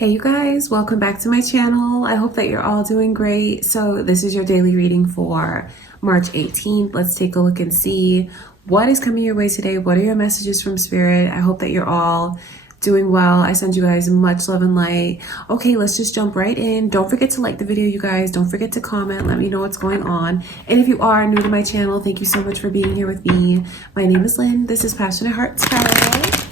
Hey you guys, welcome back to my channel. I hope that you're all doing great. So this is your daily reading for March 18th. Let's take a look and see what is coming your way today. What are your messages from Spirit? I hope that you're all doing well. I send you guys much love and light. Okay, let's just jump right in. Don't forget to like the video, you guys. Don't forget to comment. Let me know what's going on. And if you are new to my channel, thank you so much for being here with me. My name is Lynn. This is Passionate Heart Tarot.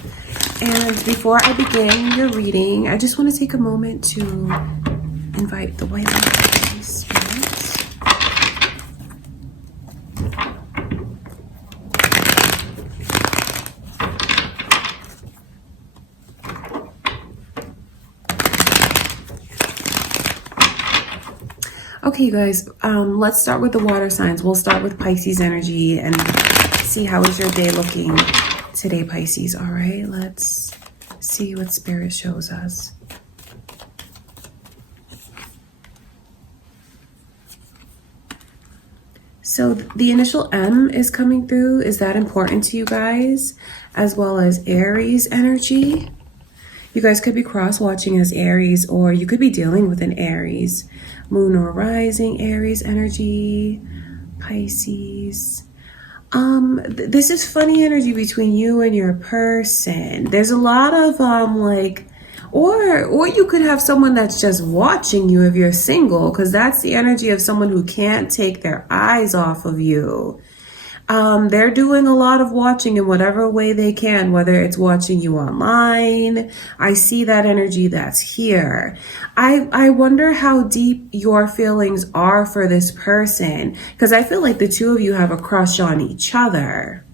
And before I begin your reading, I just want to take a moment to invite the white light of the spirits. Okay, you guys, let's start with the water signs. We'll start with Pisces energy and see how is your day looking today, Pisces. All right, let's see what Spirit shows us. So the initial M is coming through. Is that important to you guys? As well as Aries energy. You guys could be cross-watching as Aries, or you could be dealing with an Aries. Moon or rising Aries energy. Pisces. This is funny energy between you and your person. There's a lot of or you could have someone that's just watching you if you're single, because that's the energy of someone who can't take their eyes off of you. They're doing a lot of watching in whatever way they can, whether it's watching you online. I see that energy that's here. I wonder how deep your feelings are for this person, because I feel like the two of you have a crush on each other.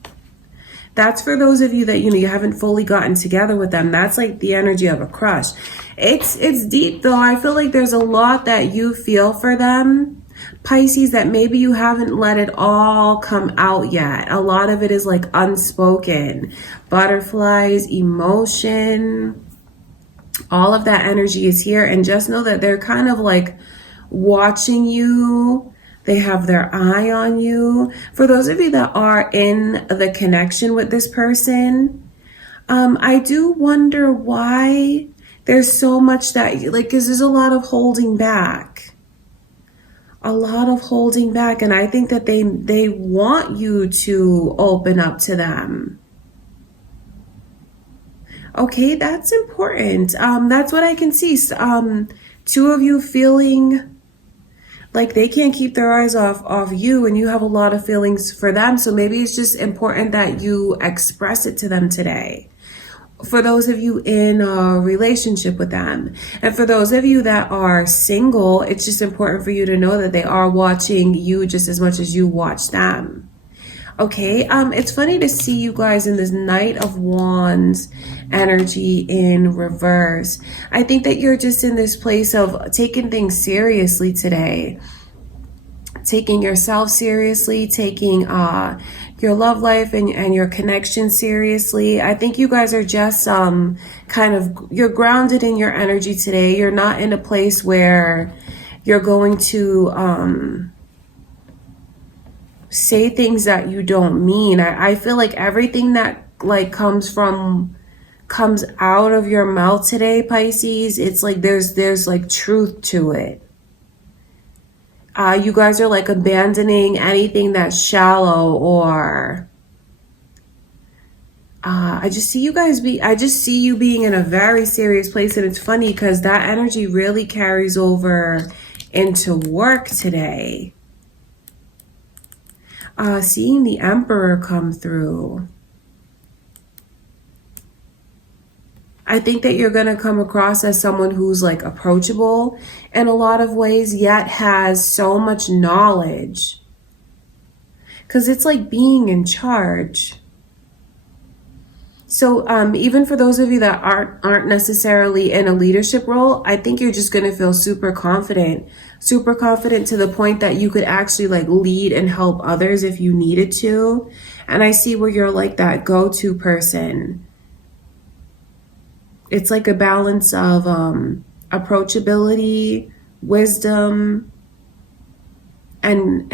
That's for those of you that, you haven't fully gotten together with them. That's like the energy of a crush. It's deep though. I feel like there's a lot that you feel for them, Pisces, that maybe you haven't let it all come out yet. A lot of it is like unspoken. Butterflies, emotion, all of that energy is here. And just know that they're kind of like watching you. They have their eye on you. For those of you that are in the connection with this person, I do wonder why there's so much that, because there's a lot of holding back. A lot of holding back. And I think that they want you to open up to them. Okay, that's important. That's what I can see. Two of you feeling like they can't keep their eyes off you, and you have a lot of feelings for them. So maybe it's just important that you express it to them today. For those of you in a relationship with them, and for those of you that are single, it's just important for you to know that they are watching you just as much as you watch them. Okay, it's funny to see you guys in this Knight of Wands energy in reverse. I think that you're just in this place of taking things seriously today. Taking yourself seriously, taking your love life and your connection seriously. I think you guys are just you're grounded in your energy today. You're not in a place where you're going to say things that you don't mean. I feel like everything that comes out of your mouth today, Pisces, it's like there's like truth to it. You guys are like abandoning anything that's shallow, or I just see you being in a very serious place. And it's funny because that energy really carries over into work today. Seeing the Emperor come through. I think that you're going to come across as someone who's like approachable in a lot of ways, yet has so much knowledge. Because it's like being in charge. So even for those of you that aren't necessarily in a leadership role, I think you're just going to feel super confident to the point that you could actually like lead and help others if you needed to. And I see where you're like that go-to person. It's like a balance of approachability, wisdom, and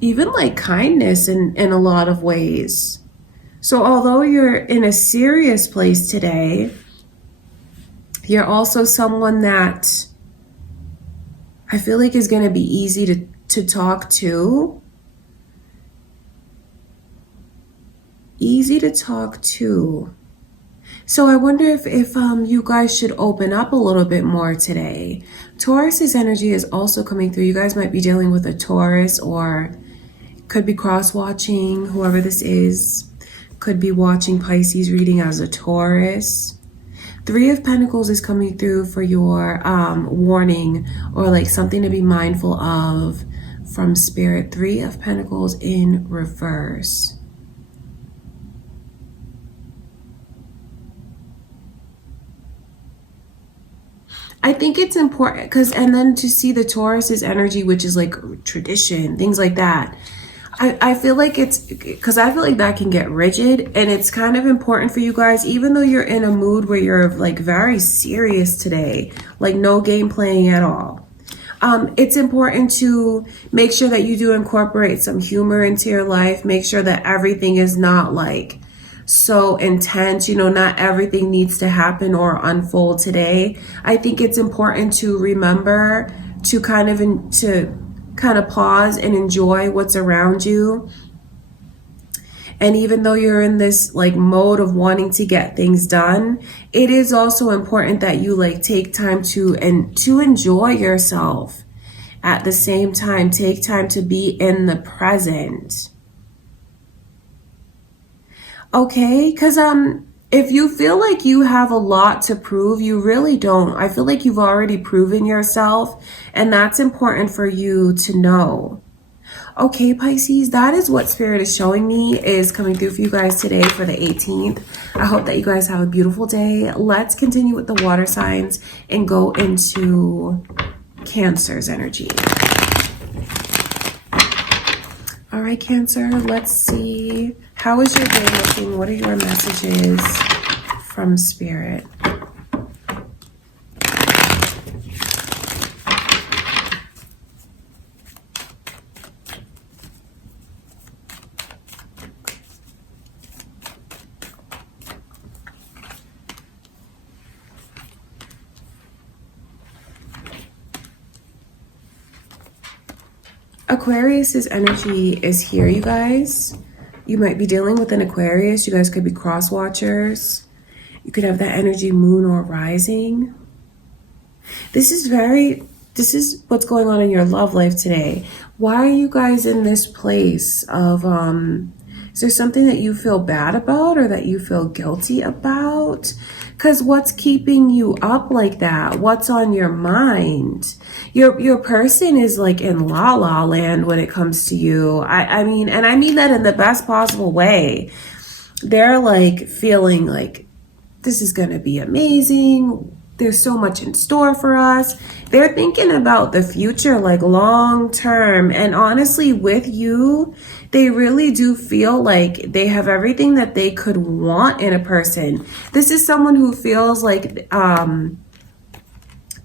even like kindness in a lot of ways. So although you're in a serious place today, You're also someone that I feel like is going to be easy to talk to. Easy to talk to. So I wonder if you guys should open up a little bit more today. Taurus's energy is also coming through. You guys might be dealing with a Taurus, or could be cross-watching, whoever this is. Could be watching Pisces reading as a Taurus. Three of Pentacles is coming through for your warning, or like something to be mindful of from Spirit. Three of Pentacles in reverse. I think it's important because, and then to see the Taurus's energy, which is like tradition, things like that. I feel like it's because I feel like that can get rigid, and it's kind of important for you guys, even though you're in a mood where you're like very serious today, like no game playing at all. It's important to make sure that you do incorporate some humor into your life. Make sure that everything is not like so intense, you know, not everything needs to happen or unfold today. I think it's important to remember to kind of pause and enjoy what's around you. And even though you're in this like mode of wanting to get things done, it is also important that you like take time to enjoy yourself. At the same time, take time to be in the present. Okay, because if you feel like you have a lot to prove, you really don't. I feel like you've already proven yourself, and that's important for you to know. Okay, Pisces, that is what Spirit is showing me is coming through for you guys today for the 18th. I hope that you guys have a beautiful day. Let's continue with the water signs and go into Cancer's energy. All right, Cancer, let's see. How is your day looking? What are your messages from Spirit? Aquarius's energy is here, you guys. You might be dealing with an Aquarius. You guys could be cross watchers. You could have that energy, moon or rising. This is what's going on in your love life today. Why are you guys in this place of, is there something that you feel bad about or that you feel guilty about? Because what's keeping you up like that? What's on your mind? Your person is like in la la land when it comes to you. I mean, and I mean that in the best possible way. They're like feeling like this is going to be amazing. There's so much in store for us. They're thinking about the future, like long term. And honestly, with you, they really do feel like they have everything that they could want in a person. This is someone who feels like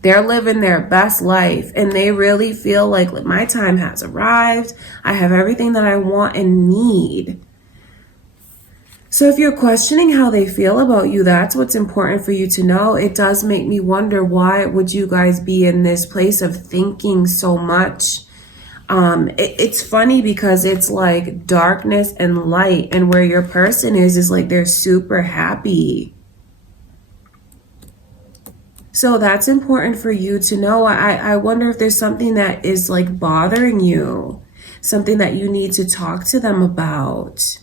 they're living their best life, and they really feel like my time has arrived. I have everything that I want and need. So if you're questioning how they feel about you, that's what's important for you to know. It does make me wonder, why would you guys be in this place of thinking so much? It's funny because it's like darkness and light, and where your person is like they're super happy. So that's important for you to know. I wonder if there's something that is like bothering you, something that you need to talk to them about.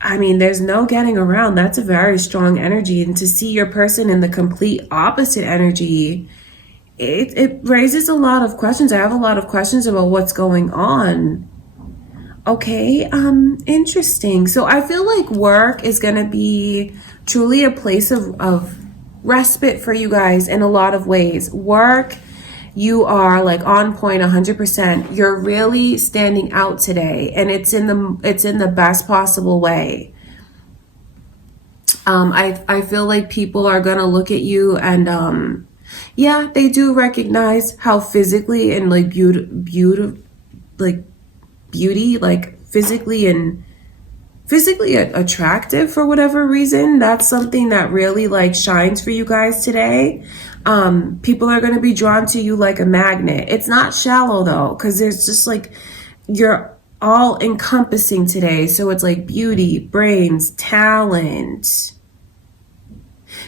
I mean, there's no getting around. That's a very strong energy. And to see your person in the complete opposite energy, it raises a lot of questions. I have a lot of questions about what's going on. Okay, interesting. So I feel like work is going to be truly a place of respite for you guys in a lot of ways. Work, you are like on point 100%. You're really standing out today, and it's in the best possible way. I feel like people are going to look at you and yeah, they do recognize how physically and like beauty, like physically and physically attractive for whatever reason. That's something that really like shines for you guys today. People are going to be drawn to you like a magnet. It's not shallow though, because there's just like, you're all encompassing today. So it's like beauty, brains, talent.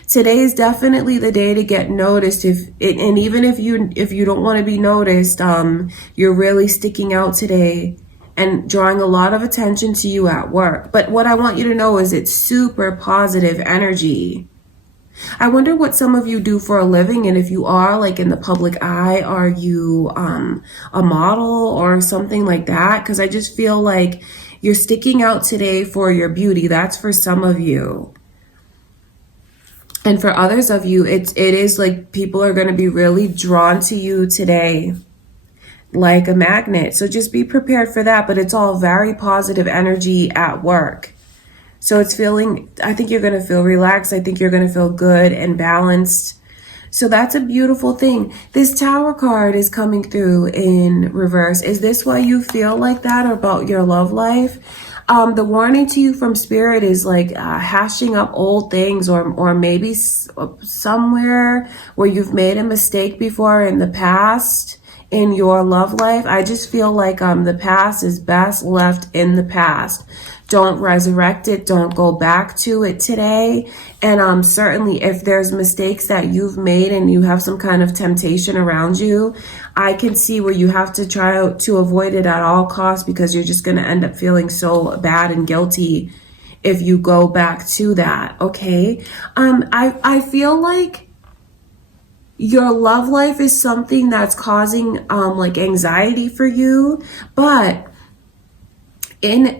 Today is definitely the day to get noticed. And even if you don't want to be noticed, you're really sticking out today and drawing a lot of attention to you at work. But what I want you to know is it's super positive energy. I wonder what some of you do for a living, and if you are like in the public eye, are you a model or something like that? Because I just feel like you're sticking out today for your beauty. That's for some of you. And for others of you, it is like people are going to be really drawn to you today like a magnet. So just be prepared for that. But it's all very positive energy at work. So it's feeling, I think you're going to feel relaxed. I think you're going to feel good and balanced. So that's a beautiful thing. This Tower card is coming through in reverse. Is this why you feel like that about your love life? The warning to you from Spirit is like hashing up old things, or maybe somewhere where you've made a mistake before in the past in your love life. I just feel like the past is best left in the past. Don't resurrect it. Don't go back to it today. And certainly if there's mistakes that you've made and you have some kind of temptation around you, I can see where you have to try to avoid it at all costs, because you're just going to end up feeling so bad and guilty if you go back to that. Okay. I feel like your love life is something that's causing like anxiety for you, but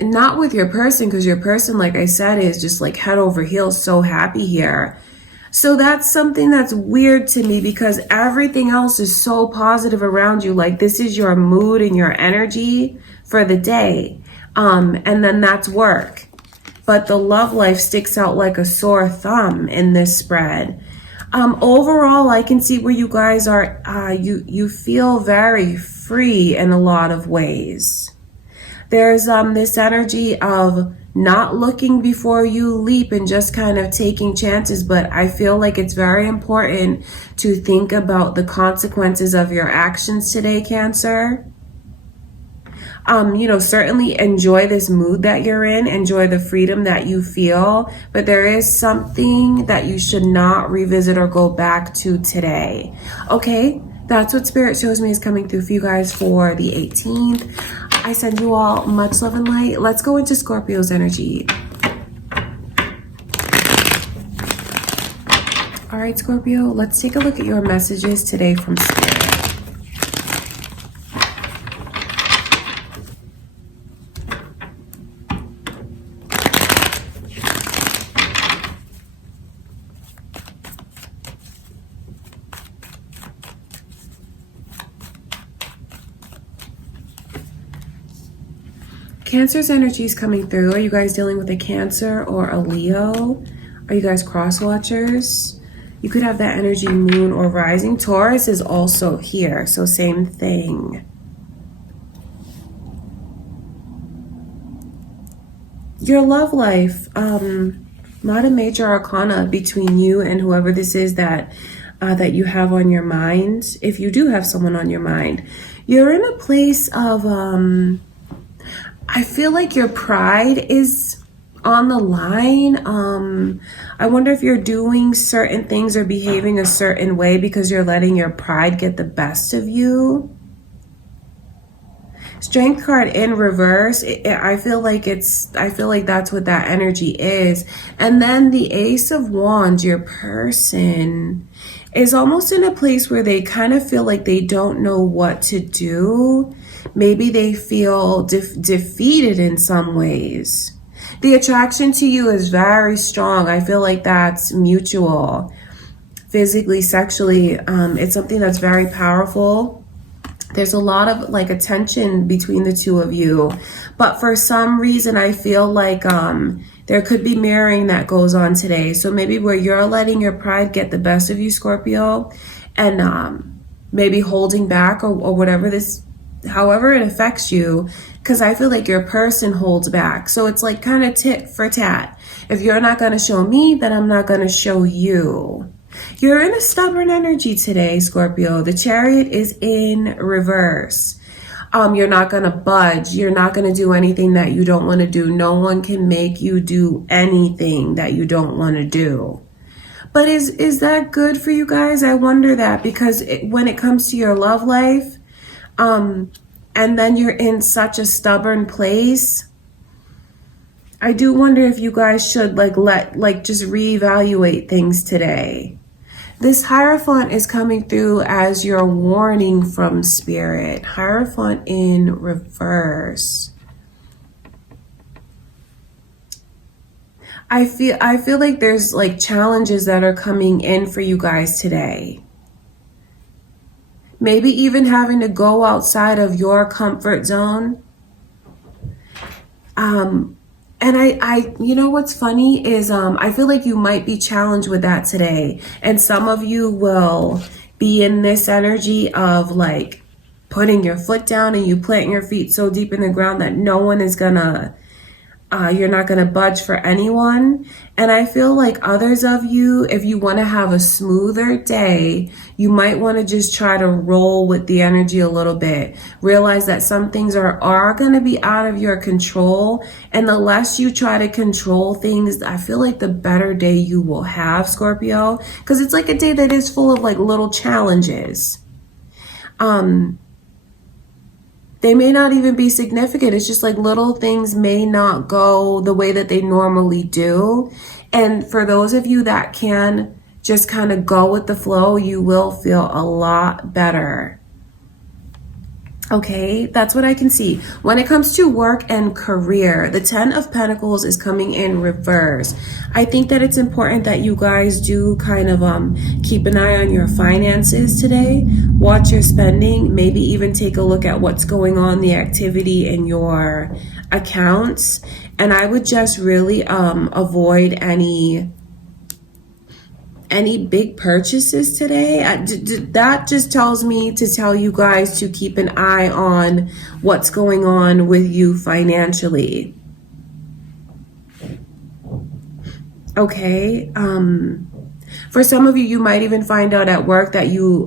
not with your person, because your person, like I said, is just like head over heels so happy here. So that's something that's weird to me, because everything else is so positive around you. Like this is your mood and your energy for the day. And then that's work. But the love life sticks out like a sore thumb in this spread. Overall, I can see where you guys are, you feel very free in a lot of ways. There's this energy of not looking before you leap and just kind of taking chances. But I feel like it's very important to think about the consequences of your actions today, Cancer. Certainly enjoy this mood that you're in, enjoy the freedom that you feel, but there is something that you should not revisit or go back to today. Okay, that's what Spirit shows me is coming through for you guys for the 18th. I send you all much love and light. Let's go into Scorpio's energy. All right, Scorpio, let's take a look at your messages today from Spirit. Cancer's energy is coming through. Are you guys dealing with a Cancer or a Leo? Are you guys cross watchers? You could have that energy, moon or rising. Taurus is also here, so same thing. Your love life, not a major arcana between you and whoever this is that you have on your mind. If you do have someone on your mind, you're in a place of I feel like your pride is on the line. I wonder if you're doing certain things or behaving a certain way because you're letting your pride get the best of you. Strength card in reverse. I feel like that's what that energy is. And then the Ace of Wands, your person is almost in a place where they kind of feel like they don't know what to do. Maybe they feel defeated in some ways. The attraction to you is very strong. I feel like that's mutual. Physically, sexually, it's something that's very powerful. There's a lot of like attention between the two of you. But for some reason, I feel like there could be mirroring that goes on today. So maybe where you're letting your pride get the best of you, Scorpio, and maybe holding back or whatever this however it affects you, because I feel like your person holds back. So it's like kind of tit for tat. If you're not going to show me, then I'm not going to show you. You're in a stubborn energy today, Scorpio. The Chariot is in reverse. You're not going to budge. You're not going to do anything that you don't want to do. No one can make you do anything that you don't want to do. But is that good for you guys? I wonder that, because when it comes to your love life, and then you're in such a stubborn place, I do wonder if you guys should just reevaluate things today. This Hierophant is coming through as your warning from Spirit. Hierophant in reverse. I feel like there's like challenges that are coming in for you guys today. Maybe even having to go outside of your comfort zone. And I you know what's funny is I feel like you might be challenged with that today. And some of you will be in this energy of like putting your foot down and you planting your feet so deep in the ground that no one is gonna, you're not gonna budge for anyone. And I feel like others of you, if you want to have a smoother day, you might want to just try to roll with the energy a little bit. Realize that some things are going to be out of your control. And the less you try to control things, I feel like the better day you will have, Scorpio. Because it's like a day that is full of like little challenges. They may not even be significant. It's just like little things may not go the way that they normally do. And for those of you that can just kind of go with the flow, you will feel a lot better. Okay, that's what I can see. When it comes to work and career, the 10 of Pentacles is coming in reverse. I think that it's important that you guys do kind of keep an eye on your finances today. Watch your spending, maybe even take a look at what's going on, the activity in your accounts. And I would just really avoid any big purchases today. That just tells me to tell you guys to keep an eye on what's going on with you financially. Okay. For some of you, you might even find out at work that you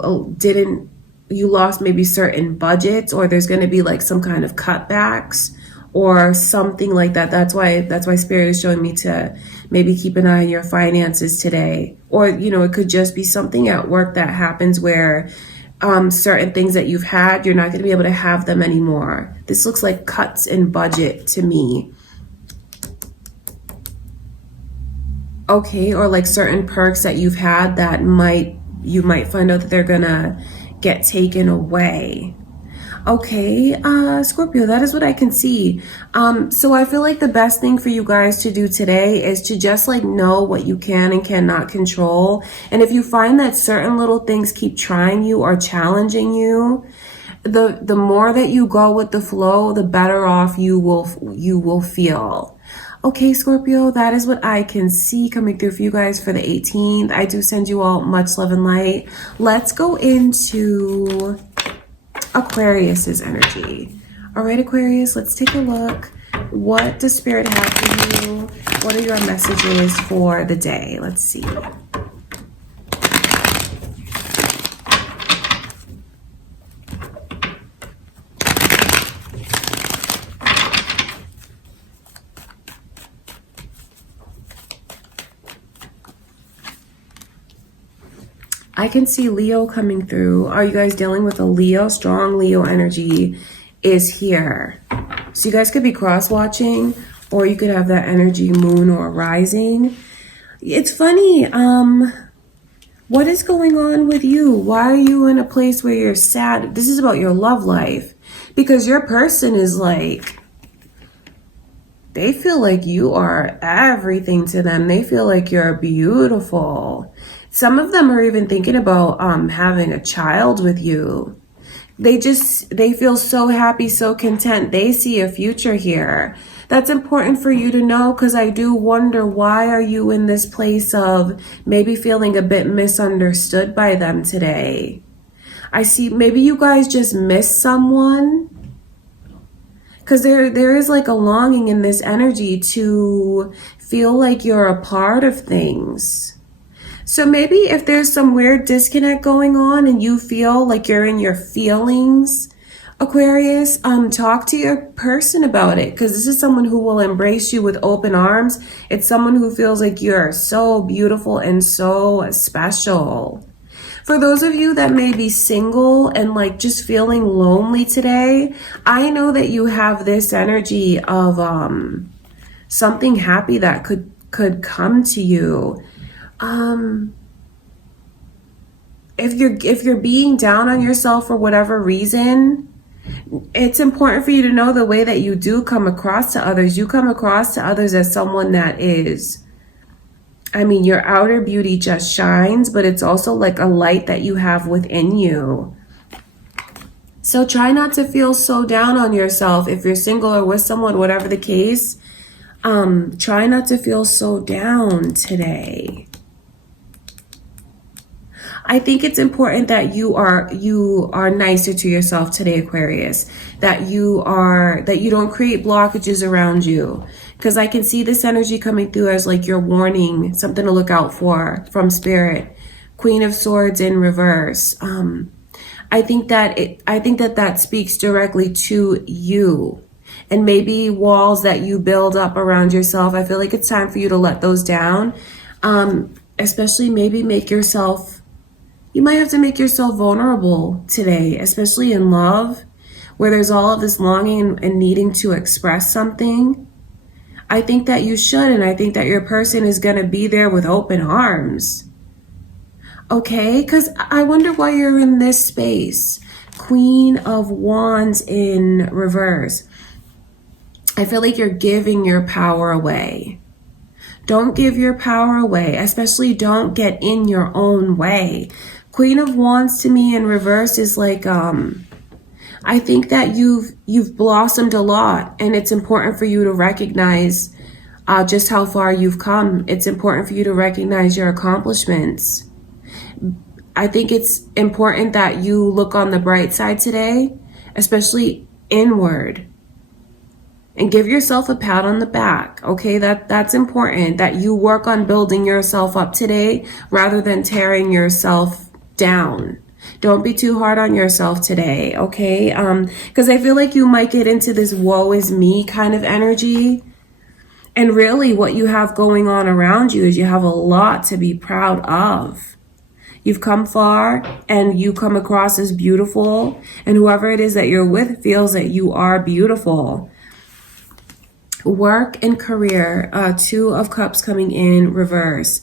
lost maybe certain budgets, or there's going to be like some kind of cutbacks or something like that. That's why Spirit is showing me to maybe keep an eye on your finances today. Or, you know, it could just be something at work that happens where certain things that you've had, you're not going to be able to have them anymore. This looks like cuts in budget to me. Okay, or like certain perks that you've had that you might find out that they're going to get taken away. Okay, Scorpio, that is what I can see. So I feel like the best thing for you guys to do today is to just like know what you can and cannot control. And if you find that certain little things keep trying you or challenging you, the more that you go with the flow, the better off you will feel. Okay, Scorpio, that is what I can see coming through for you guys for the 18th. I do send you all much love and light. Let's go into Aquarius's energy. All right, Aquarius, let's take a look. What does Spirit have for you? What are your messages for the day? Let's see. I can see Leo coming through. Are you guys dealing with a Leo? Strong Leo energy is here. So you guys could be cross-watching, or you could have that energy moon or rising. It's funny. What is going on with you? Why are you in a place where you're sad? This is about your love life, because your person is like, they feel like you are everything to them. They feel like you're beautiful. Some of them are even thinking about having a child with you. They feel so happy, so content. They see a future here. That's important for you to know, because I do wonder, why are you in this place of maybe feeling a bit misunderstood by them today? I see maybe you guys just miss someone. Because there is like a longing in this energy to feel like you're a part of things. So maybe if there's some weird disconnect going on and you feel like you're in your feelings, Aquarius, talk to your person about it, because this is someone who will embrace you with open arms. It's someone who feels like you're so beautiful and so special. For those of you that may be single and like just feeling lonely today, I know that you have this energy of something happy that could come to you. If you're being down on yourself for whatever reason, it's important for you to know the way that you do come across to others. You come across to others as someone that is, I mean, your outer beauty just shines, but it's also like a light that you have within you. So try not to feel so down on yourself. If you're single or with someone, whatever the case, try not to feel so down today. I think it's important that you are nicer to yourself today, Aquarius. That you don't create blockages around you. Because I can see this energy coming through as like your warning, something to look out for from Spirit. Queen of Swords in reverse. I think that speaks directly to you. And maybe walls that you build up around yourself. I feel like it's time for you to let those down. Especially maybe you might have to make yourself vulnerable today, especially in love, where there's all of this longing and needing to express something. I think that you should, and I think that your person is going to be there with open arms. Okay, because I wonder why you're in this space. Queen of Wands in reverse. I feel like you're giving your power away. Don't give your power away, especially don't get in your own way. Queen of Wands to me in reverse is like, I think that you've blossomed a lot, and it's important for you to recognize just how far you've come. It's important for you to recognize your accomplishments. I think it's important that you look on the bright side today, especially inward. And give yourself a pat on the back, okay? That's important, that you work on building yourself up today rather than tearing yourself down. Don't be too hard on yourself today, okay? Because I feel like you might get into this woe is me kind of energy. And really what you have going on around you is you have a lot to be proud of. You've come far and you come across as beautiful. And whoever it is that you're with feels that you are beautiful. Work and career, Two of Cups coming in reverse.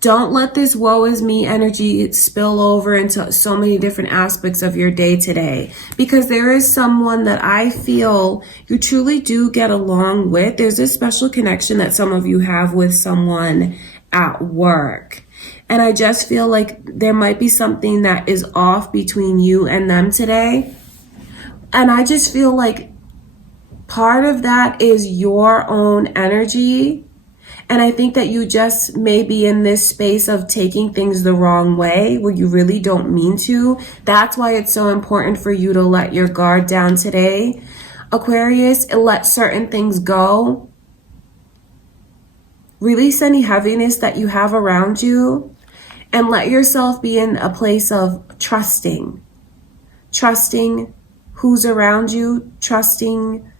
Don't let this woe is me energy spill over into so many different aspects of your day today, because there is someone that I feel you truly do get along with. There's a special connection that some of you have with someone at work. And I just feel like there might be something that is off between you and them today. And I just feel like part of that is your own energy. And I think that you just may be in this space of taking things the wrong way where you really don't mean to. That's why it's so important for you to let your guard down today. Aquarius, let certain things go. Release any heaviness that you have around you and let yourself be in a place of trusting. Trusting who's around you, trusting.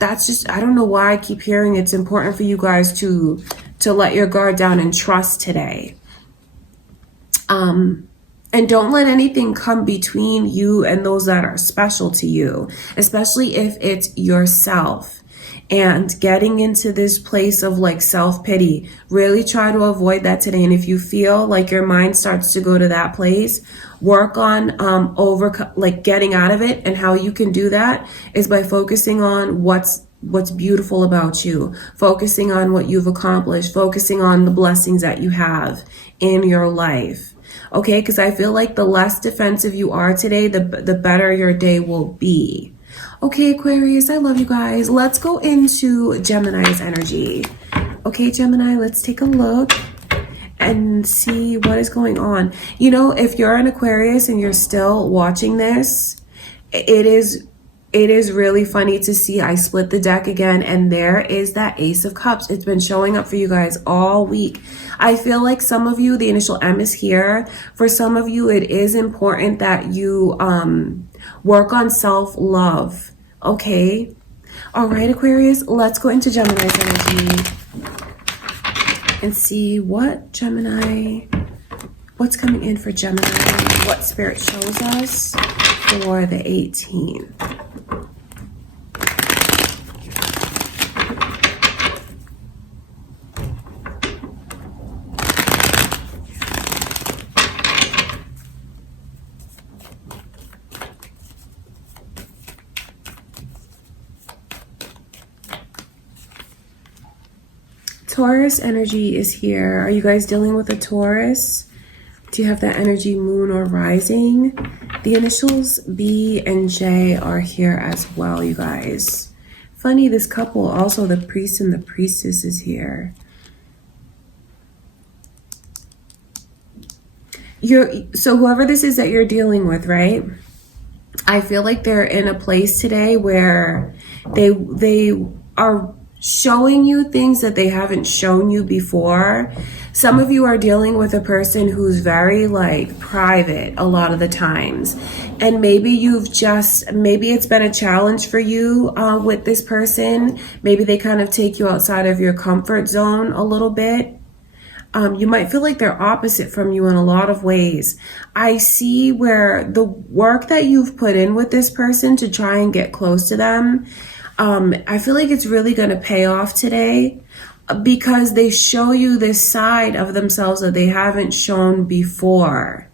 That's just, I don't know why I keep hearing it's important for you guys to let your guard down and trust today. And don't let anything come between you and those that are special to you, especially if it's yourself. And getting into this place of like self-pity, really try to avoid that today. And if you feel like your mind starts to go to that place, work on getting out of it. And how you can do that is by focusing on what's beautiful about you, focusing on what you've accomplished, focusing on the blessings that you have in your life. Okay, because I feel like the less defensive you are today, the better your day will be. Okay, Aquarius, I love you guys. Let's go into Gemini's energy. Okay, Gemini, let's take a look. and see what is going on. You know, if you're an Aquarius and you're still watching this, it is really funny to see. I split the deck again, and there is that Ace of Cups. It's been showing up for you guys all week. I feel like some of you, the initial M is here. For some of you, it is important that you work on self-love. Okay? All right, Aquarius, let's go into Gemini's energy and see what what's coming in for Gemini, what Spirit shows us for the 18th. Taurus energy is here. Are you guys dealing with a Taurus? Do you have that energy, moon or rising? The initials B and J are here as well, you guys. Funny, this couple, also the priest and the priestess is here. So whoever this is that you're dealing with, right? I feel like they're in a place today where they are showing you things that they haven't shown you before. Some of you are dealing with a person who's very like private a lot of the times, and maybe maybe it's been a challenge for you with this person. Maybe they kind of take you outside of your comfort zone a little bit. You might feel like they're opposite from you in a lot of ways. I see where the work that you've put in with this person to try and get close to them, I feel like it's really going to pay off today, because they show you this side of themselves that they haven't shown before.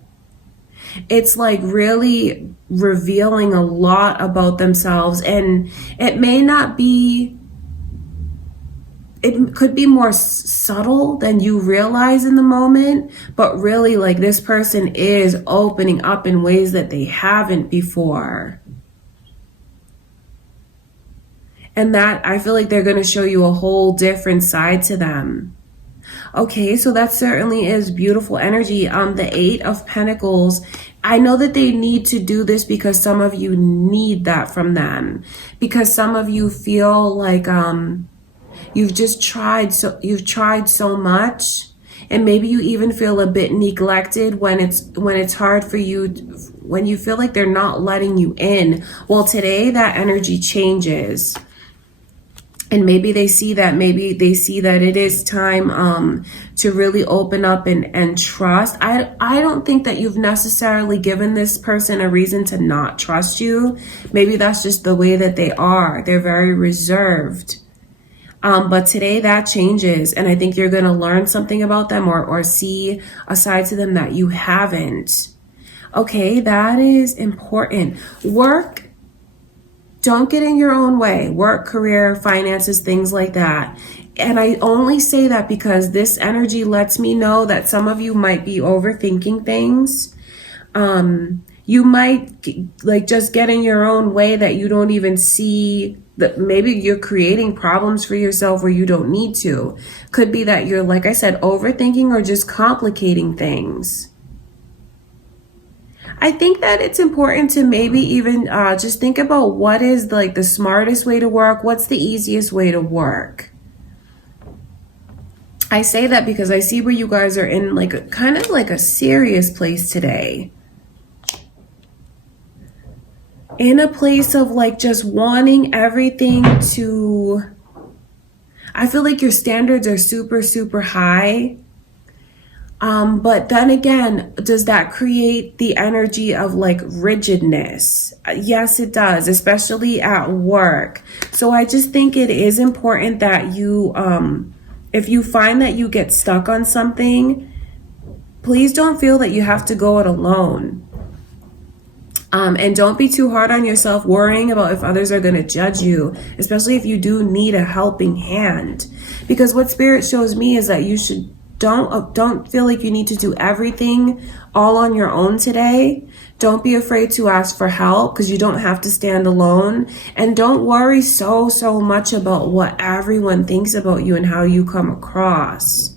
It's like really revealing a lot about themselves, and it could be more subtle than you realize in the moment, but really like this person is opening up in ways that they haven't before. And that, I feel like they're going to show you a whole different side to them. Okay, so that certainly is beautiful energy. The 8 of Pentacles, I know that they need to do this because some of you need that from them. Because some of you feel like you've tried so much, and maybe you even feel a bit neglected when it's hard for you, when you feel like they're not letting you in. Well, today that energy changes. And maybe they see that it is time to really open up and trust. I don't think that you've necessarily given this person a reason to not trust you. Maybe that's just the way that they are. They're very reserved. But today that changes, and I think you're going to learn something about them or see a side to them that you haven't. Okay, that is important. Work. Don't get in your own way. Work, career, finances, things like that. And I only say that because this energy lets me know that some of you might be overthinking things. You might like just get in your own way that you don't even see, that maybe you're creating problems for yourself where you don't need to. Could be that you're, like I said, overthinking or just complicating things. I think that it's important to maybe even just think about what is like the smartest way to work. What's the easiest way to work? I say that because I see where you guys are in like a kind of like a serious place today. In a place of like just wanting everything to, I feel like your standards are super, super high. But then again, does that create the energy of like rigidness? Yes, it does, especially at work. So I just think it is important that you, if you find that you get stuck on something, please don't feel that you have to go it alone. And don't be too hard on yourself worrying about if others are going to judge you, especially if you do need a helping hand. Because what Spirit shows me is that you should don't feel like you need to do everything all on your own today. Don't be afraid to ask for help, because you don't have to stand alone. And don't worry so much about what everyone thinks about you and how you come across.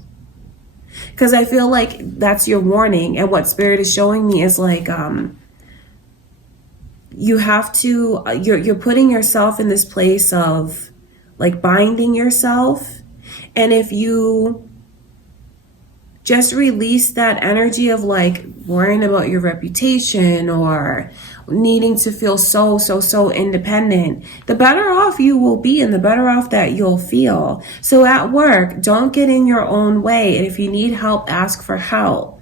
Because I feel like that's your warning. And what Spirit is showing me is like, you have to, you're putting yourself in this place of like binding yourself. And if you just release that energy of like worrying about your reputation or needing to feel so independent, the better off you will be and the better off that you'll feel. So at work, don't get in your own way. And if you need help, ask for help.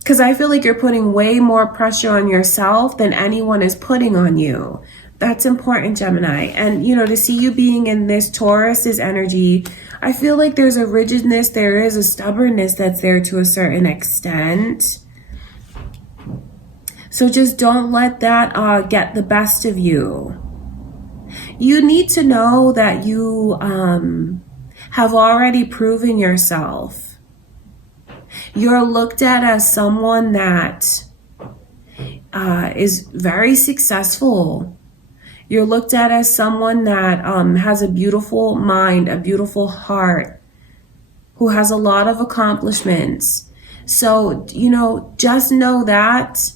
Because I feel like you're putting way more pressure on yourself than anyone is putting on you. That's important, Gemini. And, you know, to see you being in this Taurus's energy, I feel like there's a rigidness, there is a stubbornness that's there to a certain extent. So just don't let that get the best of you. You need to know that you have already proven yourself. You're looked at as someone that is very successful. You're looked at as someone that has a beautiful mind, a beautiful heart, who has a lot of accomplishments. So, you know, just know that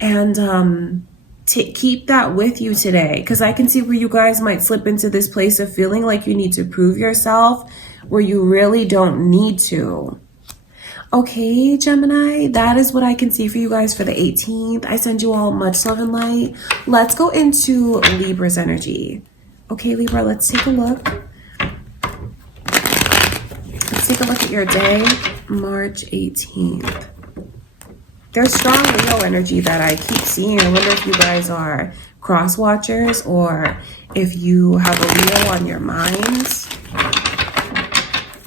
and keep that with you today. Because I can see where you guys might slip into this place of feeling like you need to prove yourself where you really don't need to. Okay, Gemini, that is what I can see for you guys for the 18th. I send you all much love and light. Let's go into Libra's energy. Okay, Libra, let's take a look. Let's take a look at your day, March 18th. There's strong Leo energy that I keep seeing. I wonder if you guys are cross watchers or if you have a Leo on your minds.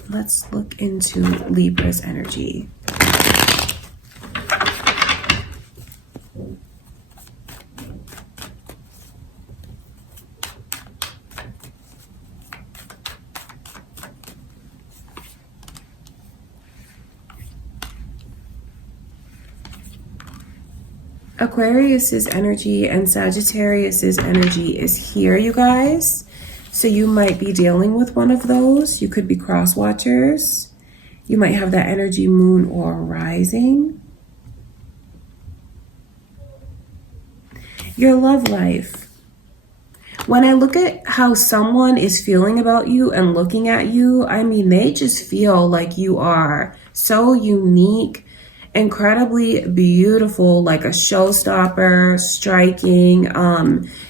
Let's look into Libra's energy. Aquarius's energy and Sagittarius's energy is here, you guys. So you might be dealing with one of those. You could be cross watchers. You might have that energy, moon or rising. Your love life. When I look at how someone is feeling about you and looking at you, I mean, they just feel like you are so unique, incredibly beautiful, like a showstopper, striking.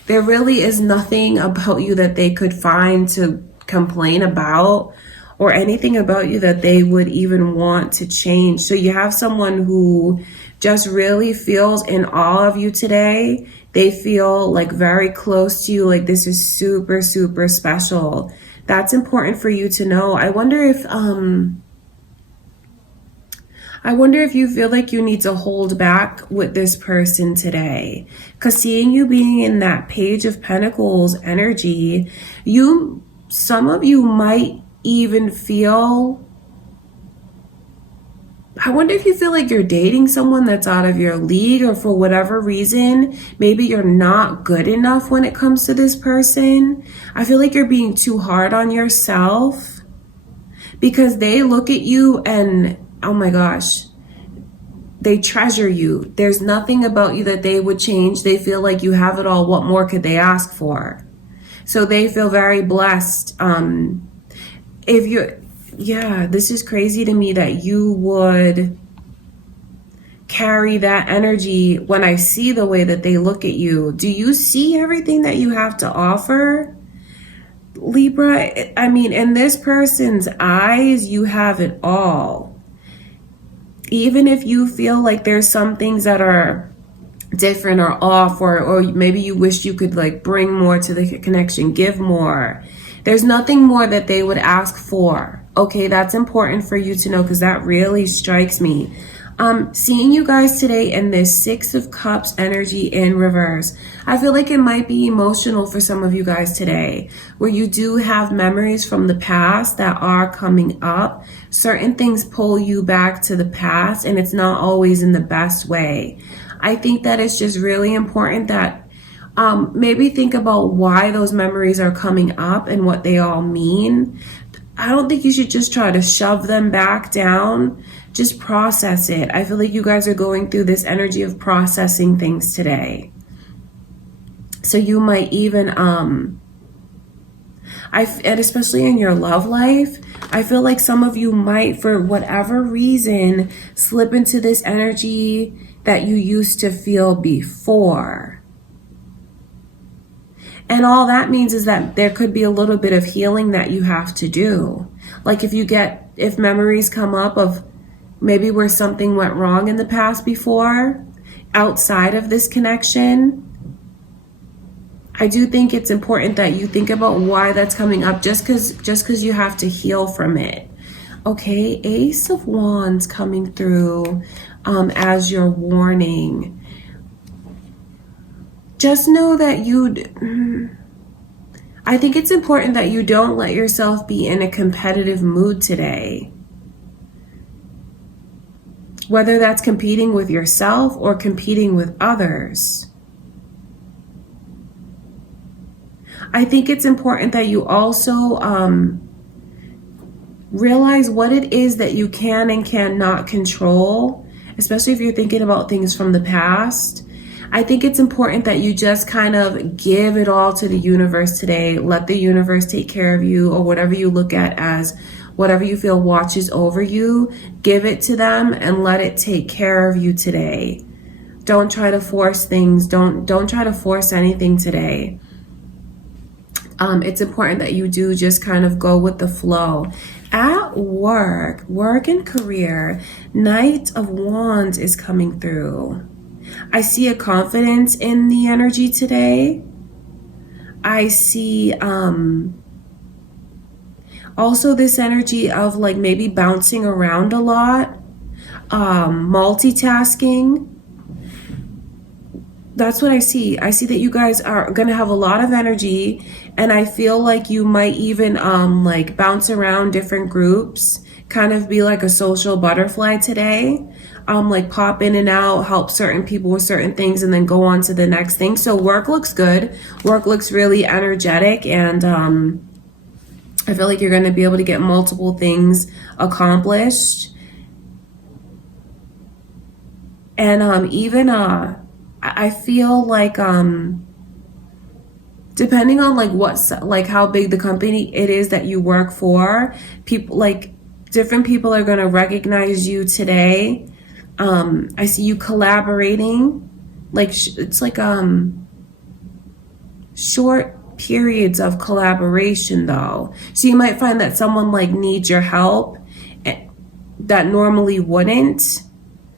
There really is nothing about you that they could find to complain about or anything about you that they would even want to change. So you have someone who just really feels in awe of you today. They feel like very close to you, like this is super special. That's important for you to know. I wonder if you feel like you need to hold back with this person today. Because seeing you being in that Page of Pentacles energy, some of you might even feel, I wonder if you feel like you're dating someone that's out of your league, or for whatever reason, maybe you're not good enough when it comes to this person. I feel like you're being too hard on yourself because they look at you and, oh my gosh, they treasure you. There's nothing about you that they would change. They feel like you have it all. What more could they ask for? So they feel very blessed. This is crazy to me that you would carry that energy when I see the way that they look at you. Do you see everything that you have to offer, Libra? I mean, in this person's eyes, you have it all. Even if you feel like there's some things that are different or off, or maybe you wish you could like bring more to the connection, give more. There's nothing more that they would ask for. Okay, that's important for you to know because that really strikes me. Seeing you guys today in this 6 of Cups energy in reverse, I feel like it might be emotional for some of you guys today, where you do have memories from the past that are coming up. Certain things pull you back to the past, and it's not always in the best way. I think that it's just really important that maybe think about why those memories are coming up and what they all mean. I don't think you should just try to shove them back down. Just process it. I feel like you guys are going through this energy of processing things today. So you might even, and especially in your love life, I feel like some of you might, for whatever reason, slip into this energy that you used to feel before. And all that means is that there could be a little bit of healing that you have to do. Like if memories come up of maybe where something went wrong in the past before, outside of this connection, I do think it's important that you think about why that's coming up, just because you have to heal from it. Okay, Ace of Wands coming through as your warning. Just know that I think it's important that you don't let yourself be in a competitive mood today. Whether that's competing with yourself or competing with others. I think it's important that you also realize what it is that you can and cannot control, especially if you're thinking about things from the past. I think it's important that you just kind of give it all to the universe today. Let the universe take care of you, or whatever you look at as whatever you feel watches over you. Give it to them and let it take care of you today. Don't try to force things. Don't try to force anything today. It's important that you do just kind of go with the flow. At work and career, Knight of Wands is coming through. I see a confidence in the energy today. I see also this energy of like maybe bouncing around a lot, multitasking. That's what I see. I see that you guys are going to have a lot of energy, and I feel like you might even like bounce around different groups, kind of be like a social butterfly today. Like pop in and out, help certain people with certain things, and then go on to the next thing. So work looks good. Work looks really energetic, and I feel like you're going to be able to get multiple things accomplished. And even I feel like depending on like how big the company it is that you work for, people like different people are going to recognize you today. I see you collaborating, like it's like short periods of collaboration though. So you might find that someone like needs your help that normally wouldn't,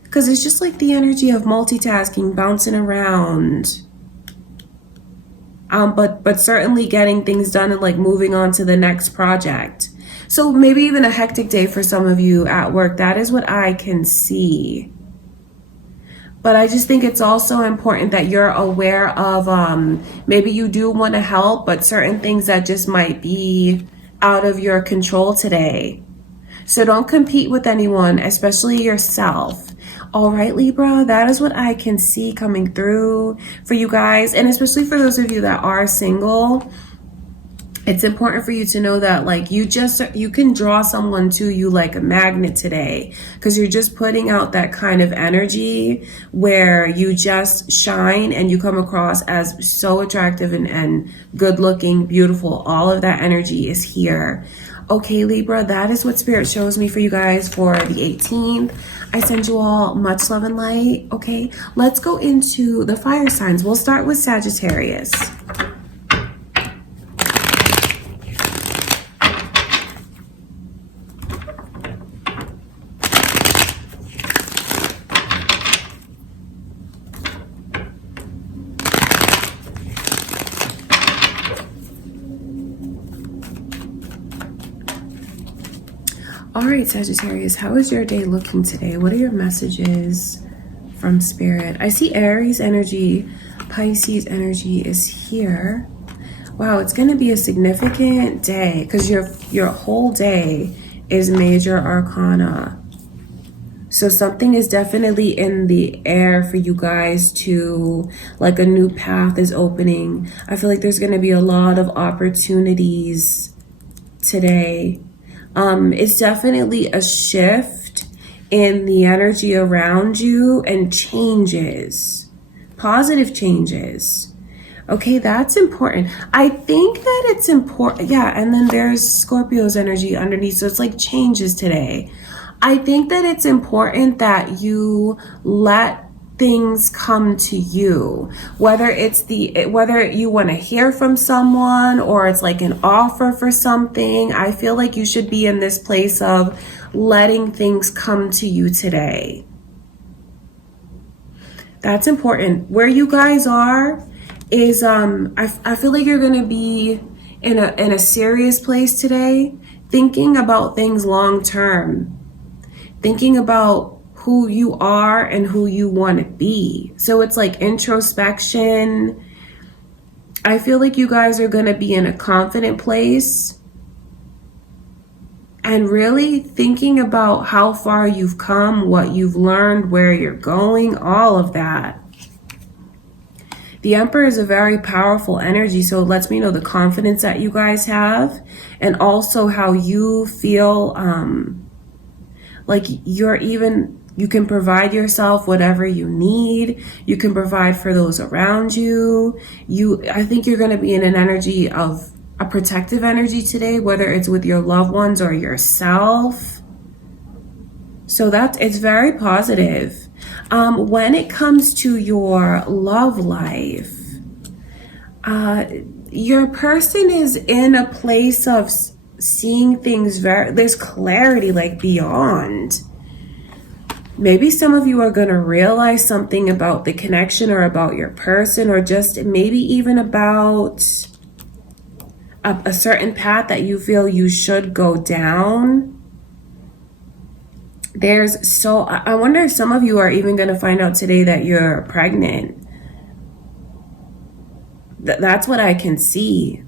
because it's just like the energy of multitasking, bouncing around. But certainly getting things done and like moving on to the next project. So maybe even a hectic day for some of you at work. That is what I can see. But I just think it's also important that you're aware of maybe you do want to help, but certain things that just might be out of your control today. So don't compete with anyone, especially yourself. All right, Libra, that is what I can see coming through for you guys. And especially for those of you that are single, it's important for you to know that like you can draw someone to you like a magnet today, because you're just putting out that kind of energy where you just shine and you come across as so attractive and good looking, beautiful. All of that energy is here. Okay, Libra, that is what Spirit shows me for you guys for the 18th. I send you all much love and light. Okay, let's go into the fire signs. We'll start with Sagittarius. All right, Sagittarius, how is your day looking today? What are your messages from Spirit? I see Aries energy, Pisces energy is here. Wow, it's going to be a significant day because your whole day is major arcana. So something is definitely in the air for you guys to, like a new path is opening. I feel like there's going to be a lot of opportunities today. It's definitely a shift in the energy around you and changes, positive changes. Okay, that's important. I think that it's important. Yeah, and then there's Scorpio's energy underneath. So it's like changes today. I think that it's important that you let things come to you, whether you want to hear from someone or it's like an offer for something. I feel like you should be in this place of letting things come to you today. That's important. Where you guys are is I feel like you're gonna be in a serious place today, thinking about things long term, thinking about who you are and who you want to be. So it's like introspection. I feel like you guys are going to be in a confident place and really thinking about how far you've come, what you've learned, where you're going, all of that. The Emperor is a very powerful energy, so it lets me know the confidence that you guys have and also how you feel like you can provide yourself whatever you need. You can provide for those around you. I think you're going to be in an energy of a protective energy today, whether it's with your loved ones or yourself. So it's very positive. When it comes to your love life, your person is in a place of seeing things there's clarity, like beyond. Maybe some of you are going to realize something about the connection or about your person, or just maybe even about a certain path that you feel you should go down. I wonder if some of you are even going to find out today that you're pregnant. That's what I can see.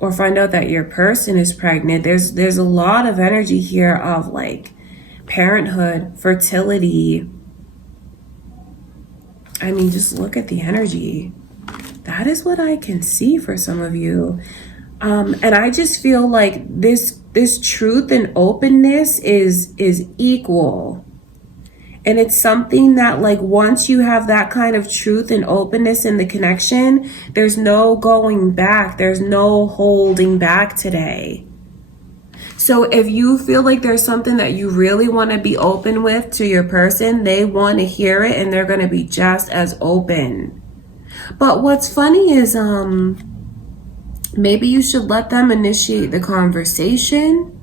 Or find out that your person is pregnant. There's a lot of energy here of like parenthood, fertility. I mean, just look at the energy. That is what I can see for some of you. And I just feel like this truth and openness is equal. And it's something that, like, once you have that kind of truth and openness in the connection, there's no going back. There's no holding back today. So if you feel like there's something that you really want to be open with to your person, they want to hear it and they're going to be just as open. But what's funny is maybe you should let them initiate the conversation.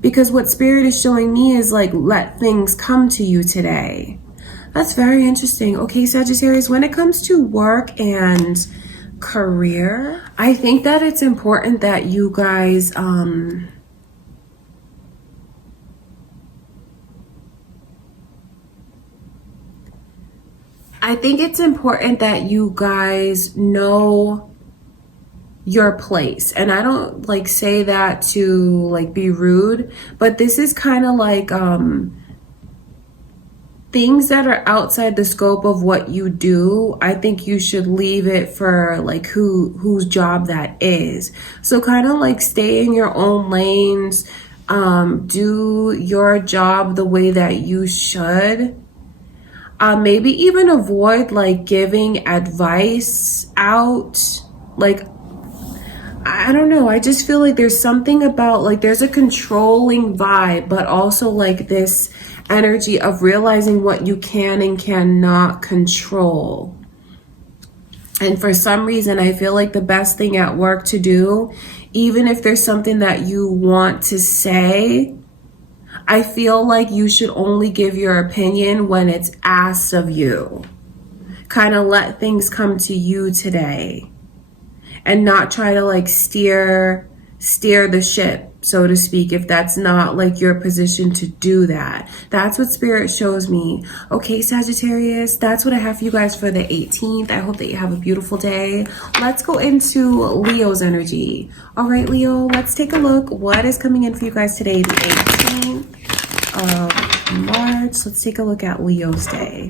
Because what Spirit is showing me is like, let things come to you today. That's very interesting. Okay, Sagittarius, when it comes to work and career, I think that it's important that you guys, I think it's important that you guys know your place. And I don't like say that to like be rude, but this is kind of like things that are outside the scope of what you do. I think you should leave it for like whose job that is. So kind of like stay in your own lanes, do your job the way that you should. Maybe even avoid like giving advice out. Like, I don't know. I just feel like there's something about like there's a controlling vibe, but also like this energy of realizing what you can and cannot control. And for some reason, I feel like the best thing at work to do, even if there's something that you want to say, I feel like you should only give your opinion when it's asked of you. Kind of let things come to you today. And not try to like steer the ship, so to speak, if that's not like your position to do that. That's what Spirit shows me. Okay, Sagittarius, that's what I have for you guys for the 18th. I hope that you have a beautiful day. Let's go into Leo's energy. All right, Leo, let's take a look. What is coming in for you guys today, the 18th of March? Let's take a look at Leo's day.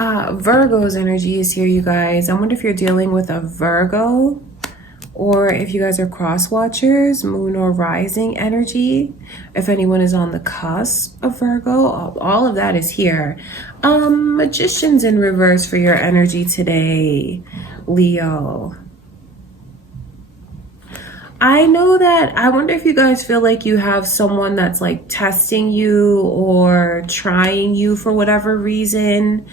Virgo's energy is here, you guys. I wonder if you're dealing with a Virgo, or if you guys are cross watchers, moon or rising energy. If anyone is on the cusp of Virgo, all of that is here. Magician's in reverse for your energy today, Leo. I know that, I wonder if you guys feel like you have someone that's like testing you or trying you for whatever reason.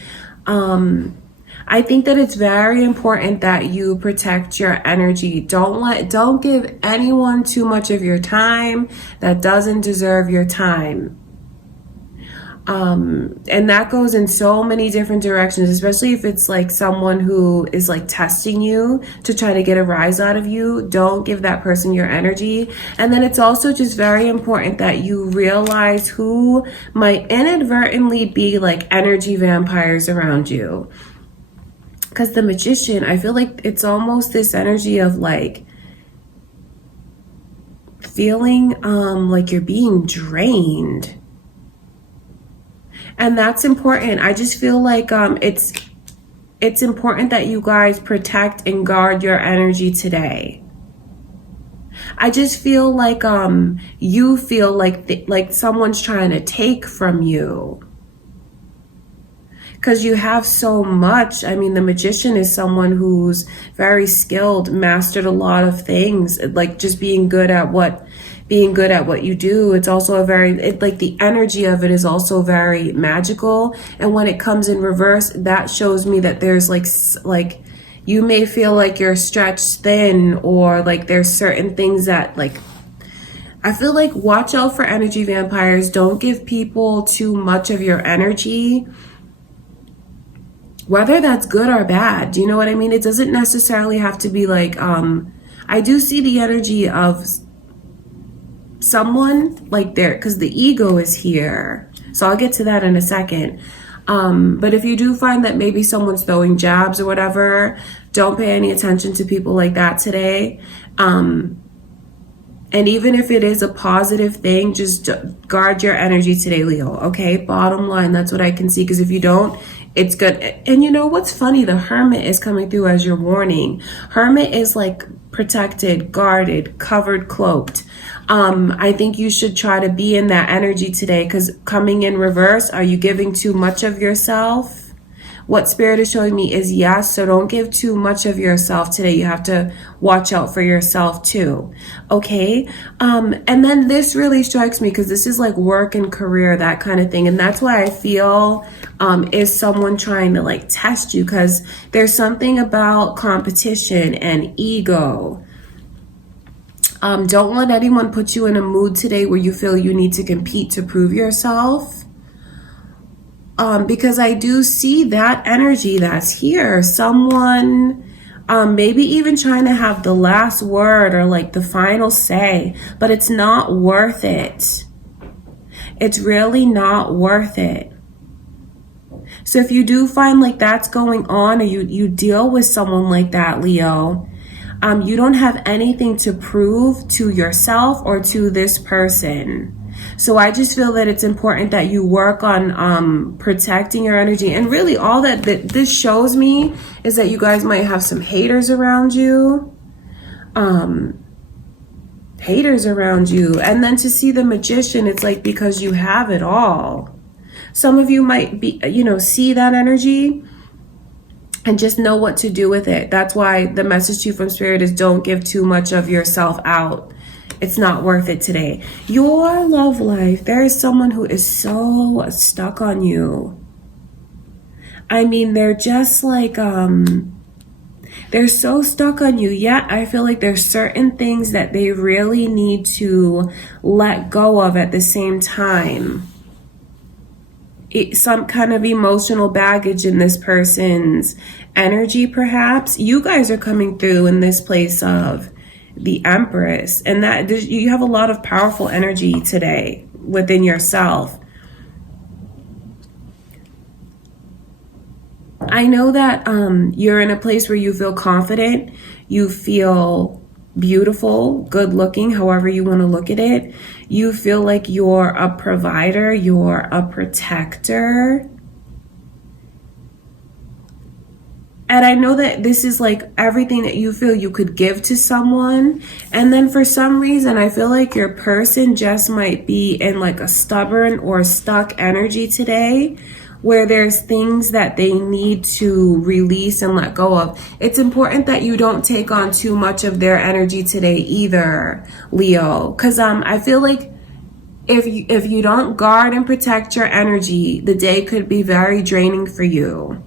I think that it's very important that you protect your energy. Don't give anyone too much of your time that doesn't deserve your time. And that goes in so many different directions, especially if it's like someone who is like testing you to try to get a rise out of you. Don't give that person your energy. And then it's also just very important that you realize who might inadvertently be like energy vampires around you. Because the Magician, I feel like it's almost this energy of like feeling like you're being drained. And that's important. I just feel like it's important that you guys protect and guard your energy today. I just feel like you feel like someone's trying to take from you. Because you have so much. I mean, the Magician is someone who's very skilled, mastered a lot of things, like just being good at what you do. It's also like the energy of it is also very magical. And when it comes in reverse, that shows me that there's like you may feel like you're stretched thin, or like there's certain things that like, I feel like watch out for energy vampires. Don't give people too much of your energy, whether that's good or bad. Do you know what I mean? It doesn't necessarily have to be like, I do see the energy of someone like there, because the ego is here. So I'll get to that in a second. But if you do find that maybe someone's throwing jabs or whatever, don't pay any attention to people like that today. And even if it is a positive thing, just guard your energy today, Leo. Okay, bottom line, that's what I can see. Because if you don't, it's good. And you know what's funny? The Hermit is coming through as your warning. Hermit is like protected, guarded, covered, cloaked. I think you should try to be in that energy today, because coming in reverse, are you giving too much of yourself? What Spirit is showing me is yes, so don't give too much of yourself today. You have to watch out for yourself too, okay? And then this really strikes me, because this is like work and career, that kind of thing. And that's why I feel is someone trying to like test you, because there's something about competition and ego. Don't let anyone put you in a mood today where you feel you need to compete to prove yourself. Because I do see that energy that's here. Someone maybe even trying to have the last word or like the final say, but it's not worth it. It's really not worth it. So if you do find like that's going on, or you deal with someone like that, Leo, you don't have anything to prove to yourself or to this person. So I just feel that it's important that you work on protecting your energy. And really all that this shows me is that you guys might have some haters around you. Haters around you. And then to see the Magician, it's like because you have it all. Some of you might be, see that energy and just know what to do with it. That's why the message to you from Spirit is don't give too much of yourself out. It's not worth it today. Your love life, there is someone who is so stuck on you. I mean, they're just like, they're so stuck on you. Yet I feel like there's certain things that they really need to let go of at the same time. Some kind of emotional baggage in this person's energy, perhaps. You guys are coming through in this place of the Empress, and that you have a lot of powerful energy today within yourself. I know that you're in a place where you feel confident, you feel beautiful, good looking, however you want to look at it. You feel like you're a provider, you're a protector. And I know that this is like everything that you feel you could give to someone. And then for some reason, I feel like your person just might be in like a stubborn or stuck energy today, where there's things that they need to release and let go of. It's important that you don't take on too much of their energy today either, Leo. Because I feel like if you don't guard and protect your energy, the day could be very draining for you.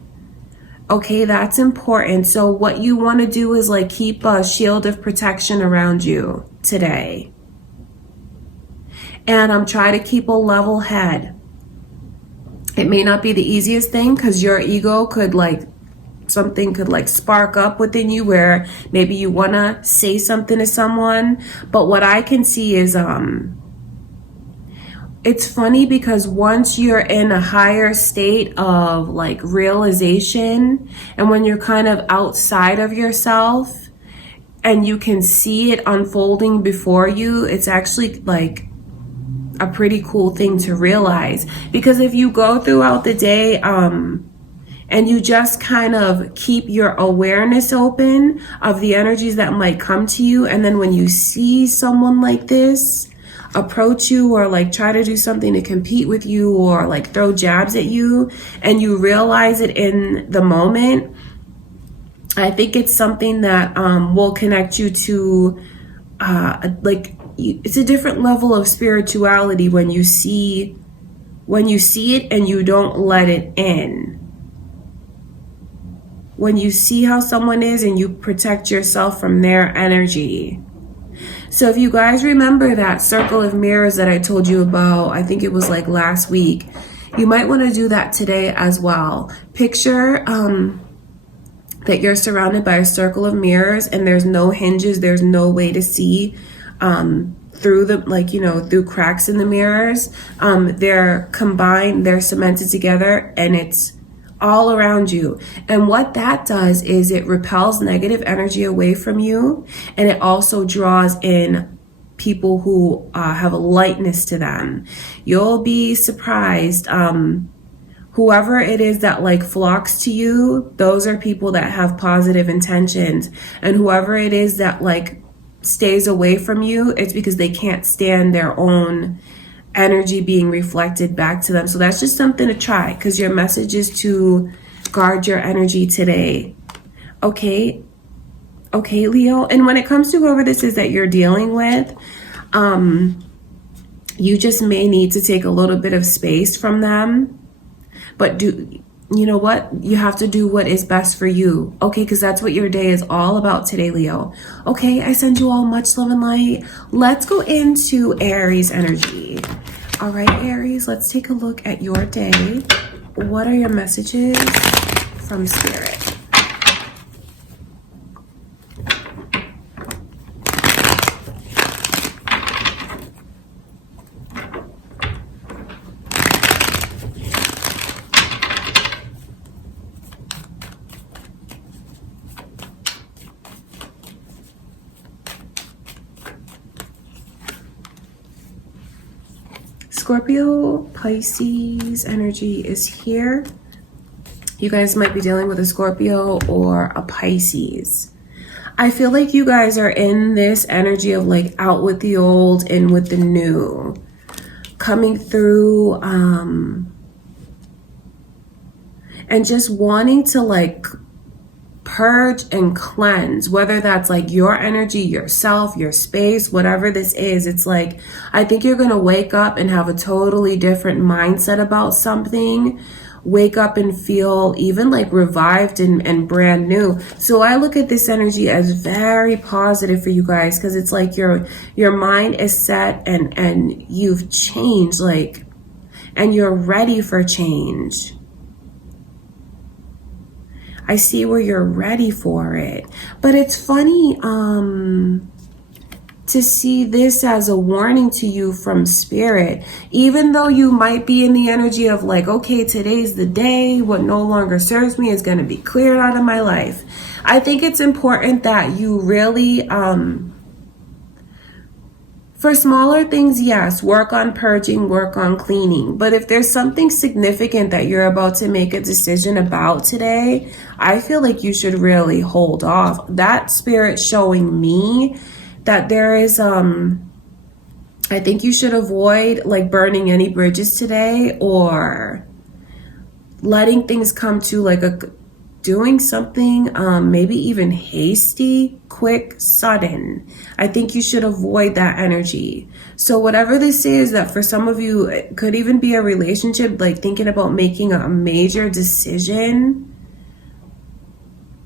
Okay, that's important. So what you want to do is like keep a shield of protection around you today. And try to keep a level head. It may not be the easiest thing because your ego could like, something could like spark up within you where maybe you want to say something to someone. But what I can see is it's funny because once you're in a higher state of like realization, and when you're kind of outside of yourself and you can see it unfolding before you, it's actually like a pretty cool thing to realize. Because if you go throughout the day and you just kind of keep your awareness open of the energies that might come to you, and then when you see someone like this approach you or like try to do something to compete with you or like throw jabs at you, and you realize it in the moment, I think it's something that will connect you to it's a different level of spirituality when you see it and you don't let it in. When you see how someone is and you protect yourself from their energy. So if you guys remember that circle of mirrors that I told you about, I think it was like last week, you might want to do that today as well. Picture that you're surrounded by a circle of mirrors and there's no hinges, there's no way to see through the, like, you know, through cracks in the mirrors. They're combined, they're cemented together, and it's all around you. And what that does is it repels negative energy away from you, and it also draws in people who have a lightness to them. You'll be surprised. Whoever it is that like flocks to you, those are people that have positive intentions. And whoever it is that like stays away from you, it's because they can't stand their own energy being reflected back to them. So that's just something to try, because your message is to guard your energy today. Okay, Leo. And when it comes to whoever this is that you're dealing with, you just may need to take a little bit of space from them. But you know what? You have to do what is best for you. Okay, because that's what your day is all about today, Leo. Okay, I send you all much love and light. Let's go into Aries energy. All right, Aries, let's take a look at your day. What are your messages from Spirit? Scorpio, Pisces energy is here. You guys might be dealing with a Scorpio or a Pisces. I feel like you guys are in this energy of like out with the old, in with the new. Coming through and just wanting to like purge and cleanse, whether that's like your energy, yourself, your space, whatever this is. It's like, I think you're going to wake up and have a totally different mindset about something. Wake up and feel even like revived and brand new. So I look at this energy as very positive for you guys, because it's like your mind is set and you've changed, like, and you're ready for change. I see where you're ready for it. But it's funny to see this as a warning to you from Spirit. Even though you might be in the energy of like, okay, today's the day. What no longer serves me is going to be cleared out of my life. I think it's important that you really For smaller things, yes, work on purging, work on cleaning. But if there's something significant that you're about to make a decision about today, I feel like you should really hold off. That spirit showing me that there is, I think you should avoid like burning any bridges today, or letting things come to like doing something maybe even hasty, quick, sudden. I think you should avoid that energy. So whatever this is, that for some of you, it could even be a relationship, like thinking about making a major decision.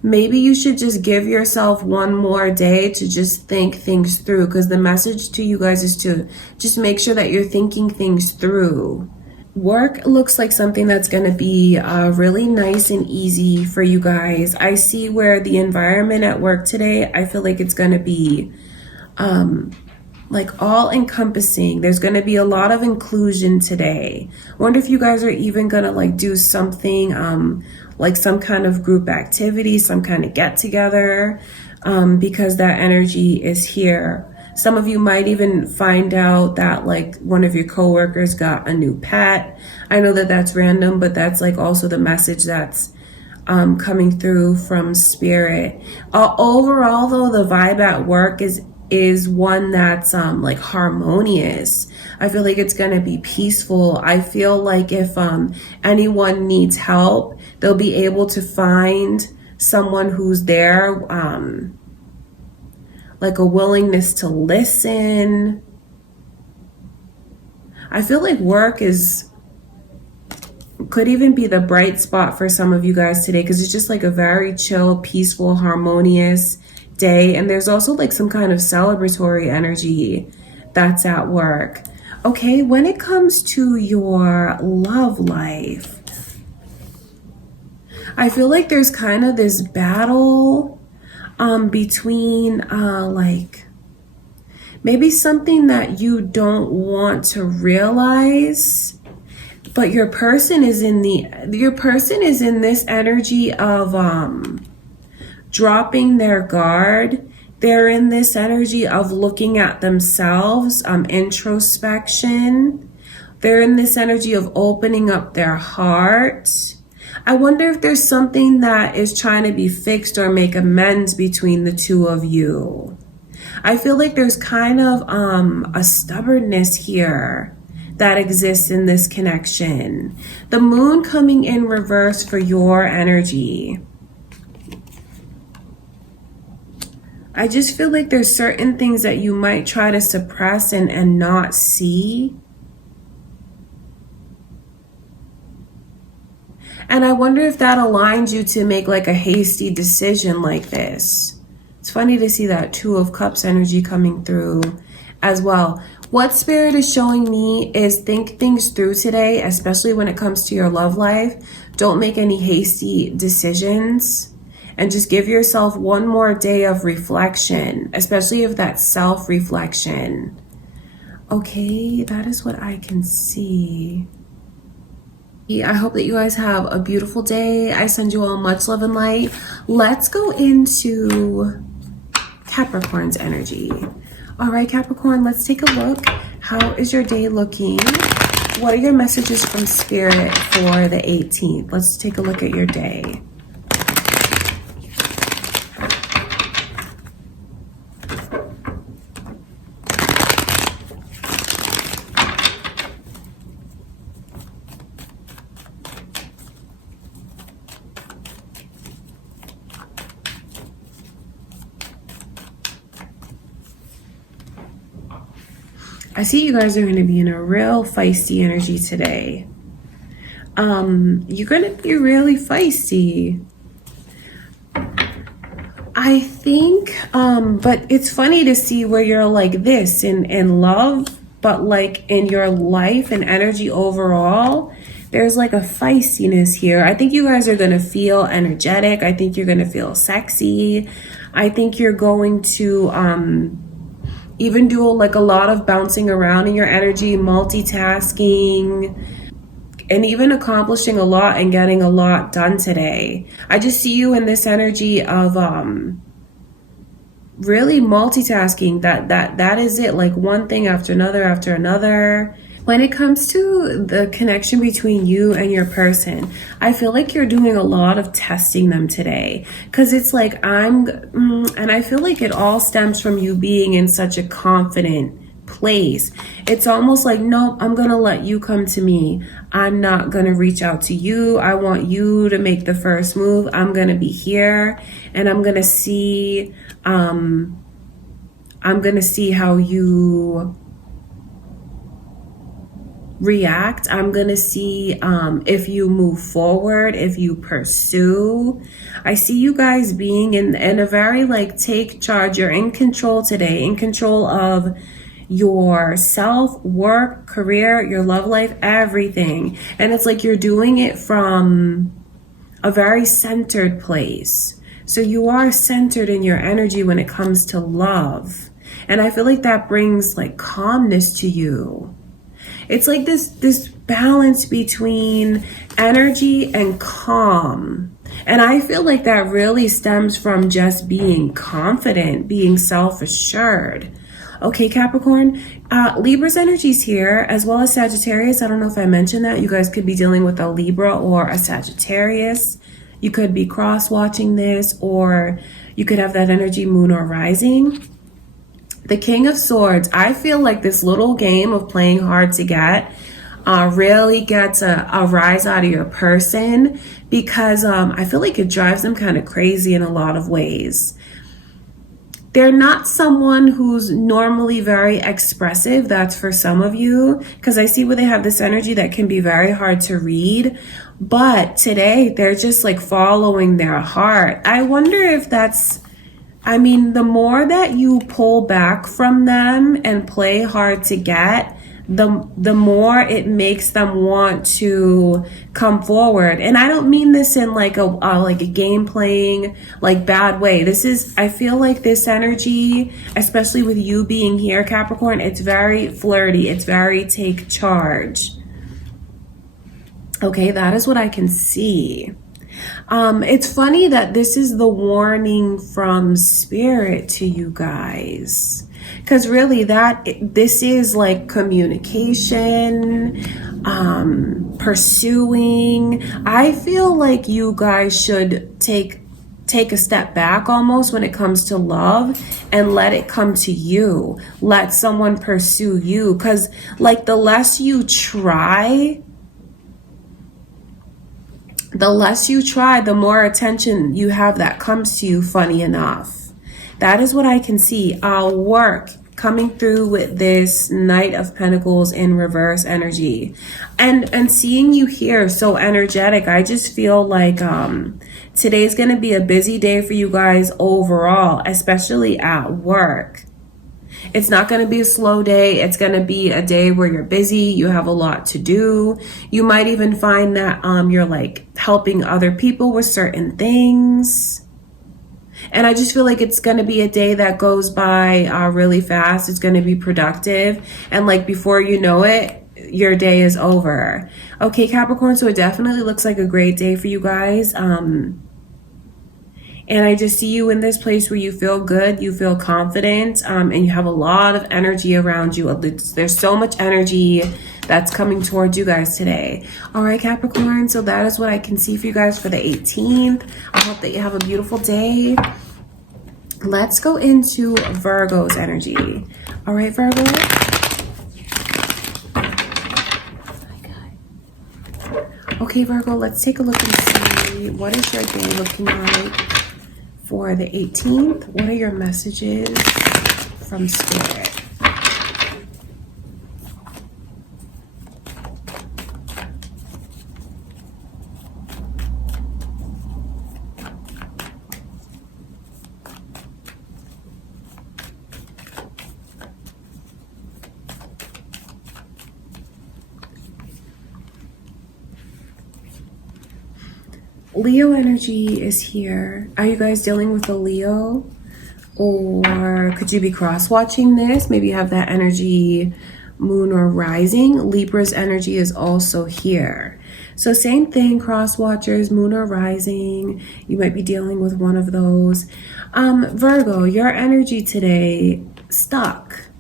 Maybe you should just give yourself one more day to just think things through, because the message to you guys is to just make sure that you're thinking things through. Work looks like something that's going to be really nice and easy for you guys. I see where the environment at work today, I feel like it's going to be like all encompassing. There's going to be a lot of inclusion today. I wonder if you guys are even going to like do something like some kind of group activity, some kind of get together, because that energy is here. Some of you might even find out that like one of your coworkers got a new pet. I know that that's random, but that's like also the message that's coming through from spirit. Overall though, the vibe at work is one that's like harmonious. I feel like it's gonna be peaceful. I feel like if anyone needs help, they'll be able to find someone who's there, like a willingness to listen. I feel like work could even be the bright spot for some of you guys today, because it's just like a very chill, peaceful, harmonious day. And there's also like some kind of celebratory energy that's at work. Okay, when it comes to your love life, I feel like there's kind of this battle between like maybe something that you don't want to realize, but your person is in this energy of dropping their guard. They're in this energy of looking at themselves, introspection. They're in this energy of opening up their heart. I wonder if there's something that is trying to be fixed or make amends between the two of you. I feel like there's kind of a stubbornness here that exists in this connection. The moon coming in reverse for your energy. I just feel like there's certain things that you might try to suppress and not see. And I wonder if that aligns you to make like a hasty decision like this. It's funny to see that Two of Cups energy coming through as well. What Spirit is showing me is think things through today, especially when it comes to your love life. Don't make any hasty decisions, and just give yourself one more day of reflection, especially if that's self-reflection. Okay, that is what I can see. I hope that you guys have a beautiful day. I send you all much love and light. Let's go into Capricorn's energy. All right, Capricorn, let's take a look. How is your day looking? What are your messages from Spirit for the 18th? Let's take a look at your day. I see you guys are going to be in a real feisty energy today. You're going to be really feisty. I think, but it's funny to see where you're like this in love, but like in your life and energy overall, there's like a feistiness here. I think you guys are going to feel energetic. I think you're going to feel sexy. I think you're going to, even do like a lot of bouncing around in your energy, multitasking, and even accomplishing a lot and getting a lot done today. I just see you in this energy of really multitasking. That is it, like one thing after another. When it comes to the connection between you and your person, I feel like you're doing a lot of testing them today, because it's like and I feel like it all stems from you being in such a confident place. It's almost like, nope, I'm gonna let you come to me. I'm not gonna reach out to you. I want you to make the first move. I'm gonna be here, and I'm gonna see how you react. I'm gonna see if you move forward, if you pursue. I see you guys being in a very like take charge. You're in control today, in control of your self, work, career, your love life, everything. And it's like you're doing it from a very centered place. So you are centered in your energy when it comes to love. And I feel like that brings like calmness to you. It's like this balance between energy and calm. And I feel like that really stems from just being confident, being self-assured. Okay, Capricorn, Libra's energy's here, as well as Sagittarius. I don't know if I mentioned that. You guys could be dealing with a Libra or a Sagittarius. You could be cross-watching this, or you could have that energy, moon or rising. The King of Swords, I feel like this little game of playing hard to get really gets a rise out of your person, because I feel like it drives them kind of crazy in a lot of ways. They're not someone who's normally very expressive. That's for some of you, because I see where they have this energy that can be very hard to read. But today, they're just like following their heart. I wonder if that's, I mean, the more that you pull back from them and play hard to get, the more it makes them want to come forward. And I don't mean this in like a game playing like bad way. This is, I feel like this energy, especially with you being here, Capricorn, it's very flirty. It's very take charge. Okay, that is what I can see. It's funny that this is the warning from Spirit to you guys, because really this is like communication, pursuing. I feel like you guys should take a step back almost when it comes to love and let it come to you. Let someone pursue you, because like the less you try, the more attention you have that comes to you, funny enough. That is what I can see. Work coming through with this Knight of Pentacles in reverse energy. And seeing you here so energetic, I just feel like today's going to be a busy day for you guys overall, especially at work. It's not going to be a slow day. It's going to be a day where you're busy. You have a lot to do. You might even find that you're like helping other people with certain things. And I just feel like it's going to be a day that goes by really fast. It's going to be productive. And like before you know it, your day is over. Okay, Capricorn, so it definitely looks like a great day for you guys. And I just see you in this place where you feel good, you feel confident, and you have a lot of energy around you. There's so much energy that's coming towards you guys today. All right, Capricorn, so that is what I can see for you guys for the 18th. I hope that you have a beautiful day. Let's go into Virgo's energy. All right, Virgo. Okay, Virgo, let's take a look and see what is your day looking like for the 18th. What are your messages from Spirit? Leo energy is here. Are you guys dealing with a Leo? Or could you be cross-watching this? Maybe you have that energy, moon or rising. Libra's energy is also here. So same thing, cross watchers, moon or rising. You might be dealing with one of those. Virgo, your energy today, stuck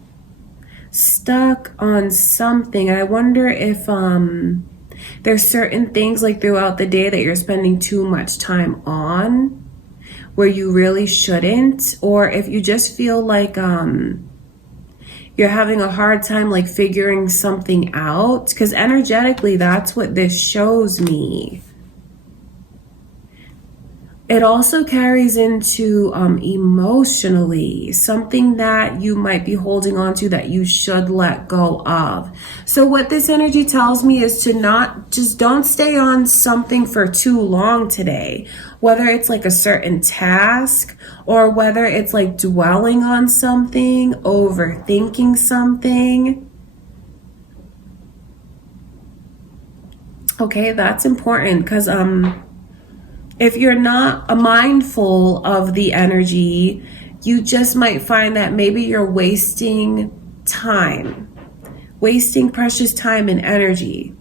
on something. I wonder if there's certain things like throughout the day that you're spending too much time on where you really shouldn't, or if you just feel like you're having a hard time like figuring something out, because energetically that's what this shows me. It also carries into emotionally, something that you might be holding on to that you should let go of. So what this energy tells me is to don't stay on something for too long today, whether it's like a certain task or whether it's like dwelling on something, overthinking something. Okay, that's important because if you're not mindful of the energy, you just might find that maybe you're wasting precious time and energy.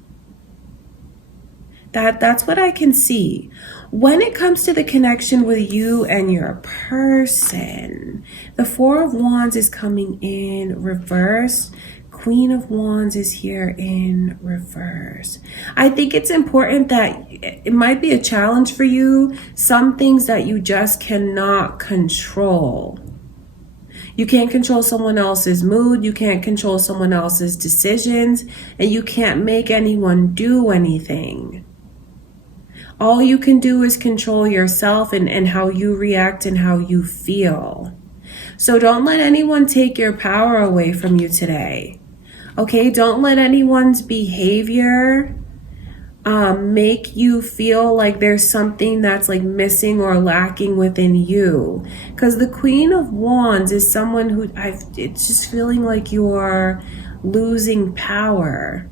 That's what I can see. When it comes to the connection with you and your person, the Four of Wands is coming in reverse. Queen of Wands is here in reverse. I think it's important that it might be a challenge for you. Some things that you just cannot control. You can't control someone else's mood. You can't control someone else's decisions. And you can't make anyone do anything. All you can do is control yourself and how you react and how you feel. So don't let anyone take your power away from you today. Okay, don't let anyone's behavior make you feel like there's something that's like missing or lacking within you. Because the Queen of Wands is someone who it's just feeling like you're losing power.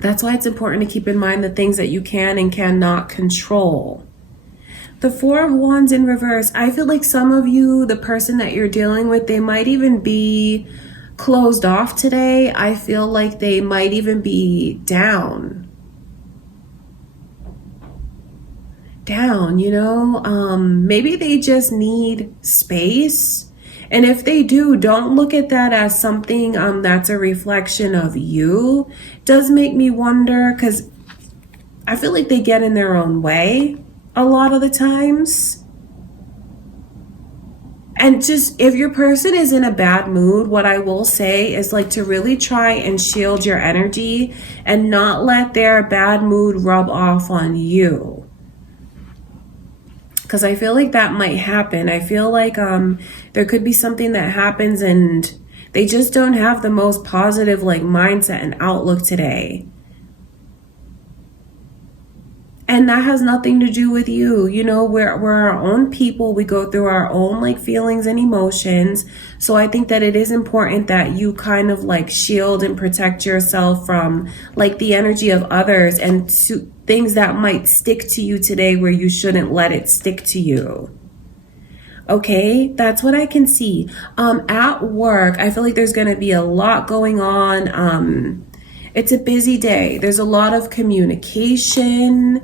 That's why it's important to keep in mind the things that you can and cannot control. The Four of Wands in reverse, I feel like some of you, the person that you're dealing with, they might even be closed off today. I feel like they might even be down, you know, maybe they just need space. And if they do, don't look at that as something that's a reflection of you. It does make me wonder, because I feel like they get in their own way a lot of the times. And just if your person is in a bad mood, what I will say is like to really try and shield your energy and not let their bad mood rub off on you. Because I feel like that might happen. I feel like there could be something that happens and they just don't have the most positive like mindset and outlook today. And that has nothing to do with you. You know, we're our own people. We go through our own like feelings and emotions. So I think that it is important that you kind of like shield and protect yourself from like the energy of others and things that might stick to you today where you shouldn't let it stick to you. Okay, that's what I can see. At work, I feel like there's going to be a lot going on. It's a busy day. There's a lot of communication,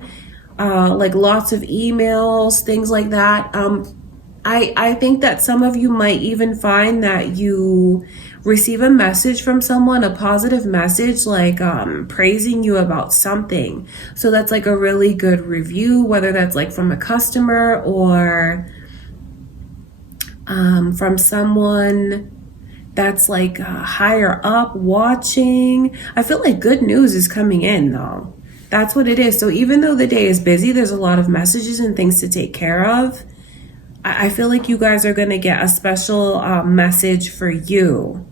like lots of emails, things like that. I think that some of you might even find that you receive a message from someone, a positive message, like praising you about something. So that's like a really good review, whether that's like from a customer or from someone that's like higher up watching. I feel like good news is coming in though. That's what it is. So even though the day is busy, there's a lot of messages and things to take care of. I feel like you guys are going to get a special message for you.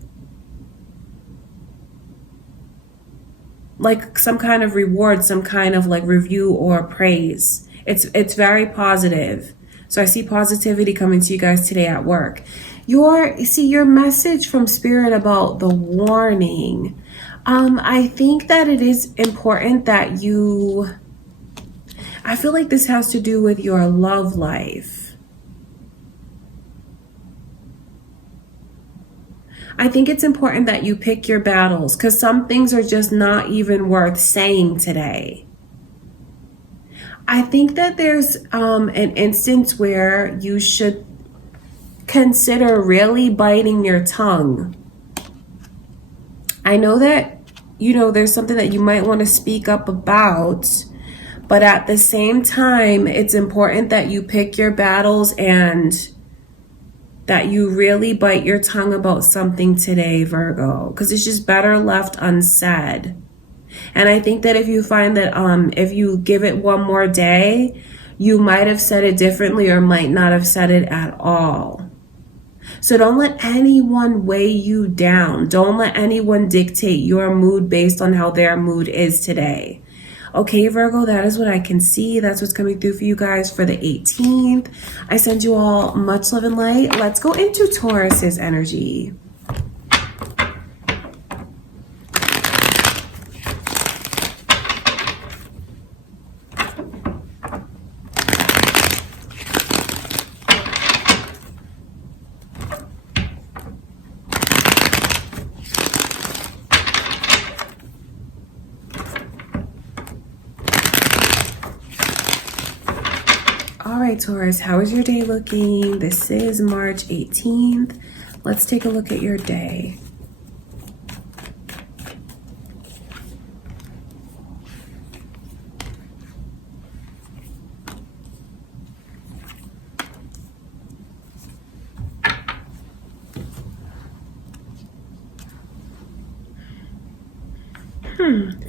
Like some kind of reward, some kind of like review or praise. It's very positive. So I see positivity coming to you guys today at work. Your message from Spirit about the warning. I think that it is important that I feel like this has to do with your love life. I think it's important that you pick your battles because some things are just not even worth saying today. I think that there's an instance where you should consider really biting your tongue. I know that, you know, there's something that you might want to speak up about, but at the same time, it's important that you pick your battles and that you really bite your tongue about something today, Virgo, because it's just better left unsaid. And I think that if you find that if you give it one more day, you might have said it differently or might not have said it at all. So don't let anyone weigh you down. Don't let anyone dictate your mood based on how their mood is today. Okay, Virgo, that is what I can see. That's what's coming through for you guys for the 18th. I send you all much love and light. Let's go into Taurus's energy. All right, Taurus, how is your day looking? This is March 18th. Let's take a look at your day.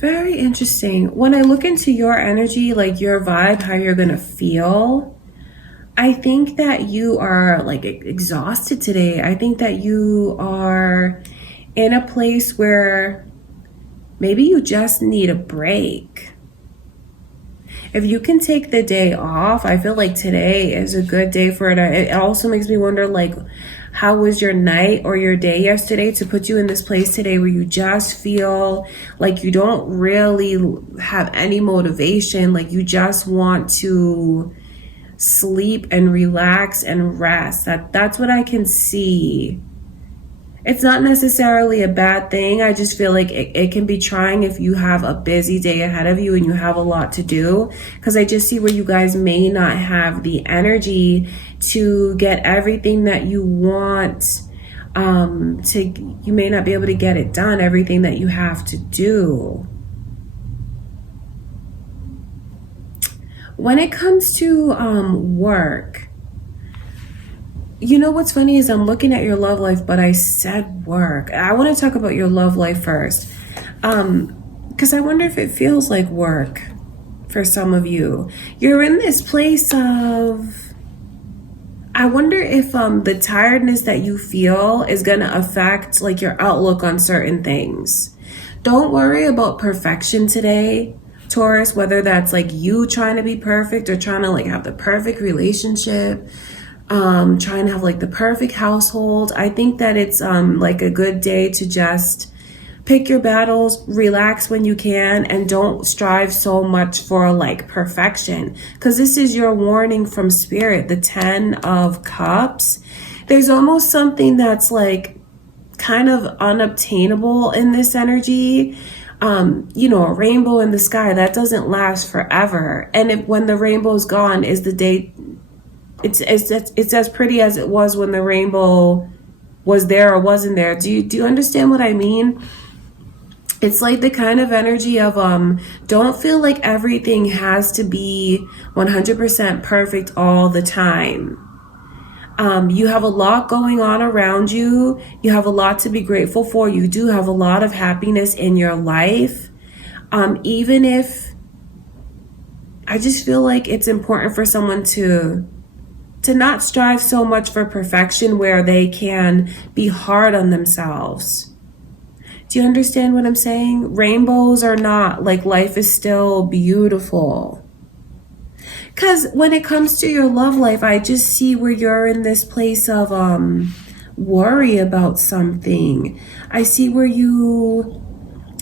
Very interesting. When I look into your energy, like your vibe, how you're gonna feel, I think that you are like exhausted today. I think that you are in a place where maybe you just need a break. If you can take the day off, I feel like today is a good day for it. It also makes me wonder, like, how was your night or your day yesterday to put you in this place today where you just feel like you don't really have any motivation, like you just want to sleep and relax and rest. That's what I can see. It's not necessarily a bad thing. I just feel like it can be trying if you have a busy day ahead of you and you have a lot to do. Because I just see where you guys may not have the energy to get everything that you want. You may not be able to get it done, everything that you have to do. When it comes to work, you know what's funny is I'm looking at your love life, but I said work. I want to talk about your love life first, because I wonder if it feels like work for some of you. You're in this place of, I wonder if the tiredness that you feel is going to affect like your outlook on certain things. Don't worry about perfection today, Taurus, whether that's like you trying to be perfect or trying to like have the perfect relationship, trying to have like the perfect household. I think that it's like a good day to just pick your battles, relax when you can, and don't strive so much for like perfection, because this is your warning from spirit, the 10 of Cups. There's almost something that's like kind of unobtainable in this energy. You know, a rainbow in the sky, that doesn't last forever. And when the rainbow's gone is the day. It's as pretty as it was when the rainbow was there or wasn't there. Do you understand what I mean? It's like the kind of energy of don't feel like everything has to be 100% perfect all the time. You have a lot going on around you. You have a lot to be grateful for. You do have a lot of happiness in your life. Even if I just feel like it's important for someone to not strive so much for perfection where they can be hard on themselves. Do you understand what I'm saying? Rainbows are not, like, life is still beautiful. Because when it comes to your love life, I just see where you're in this place of worry about something. I see where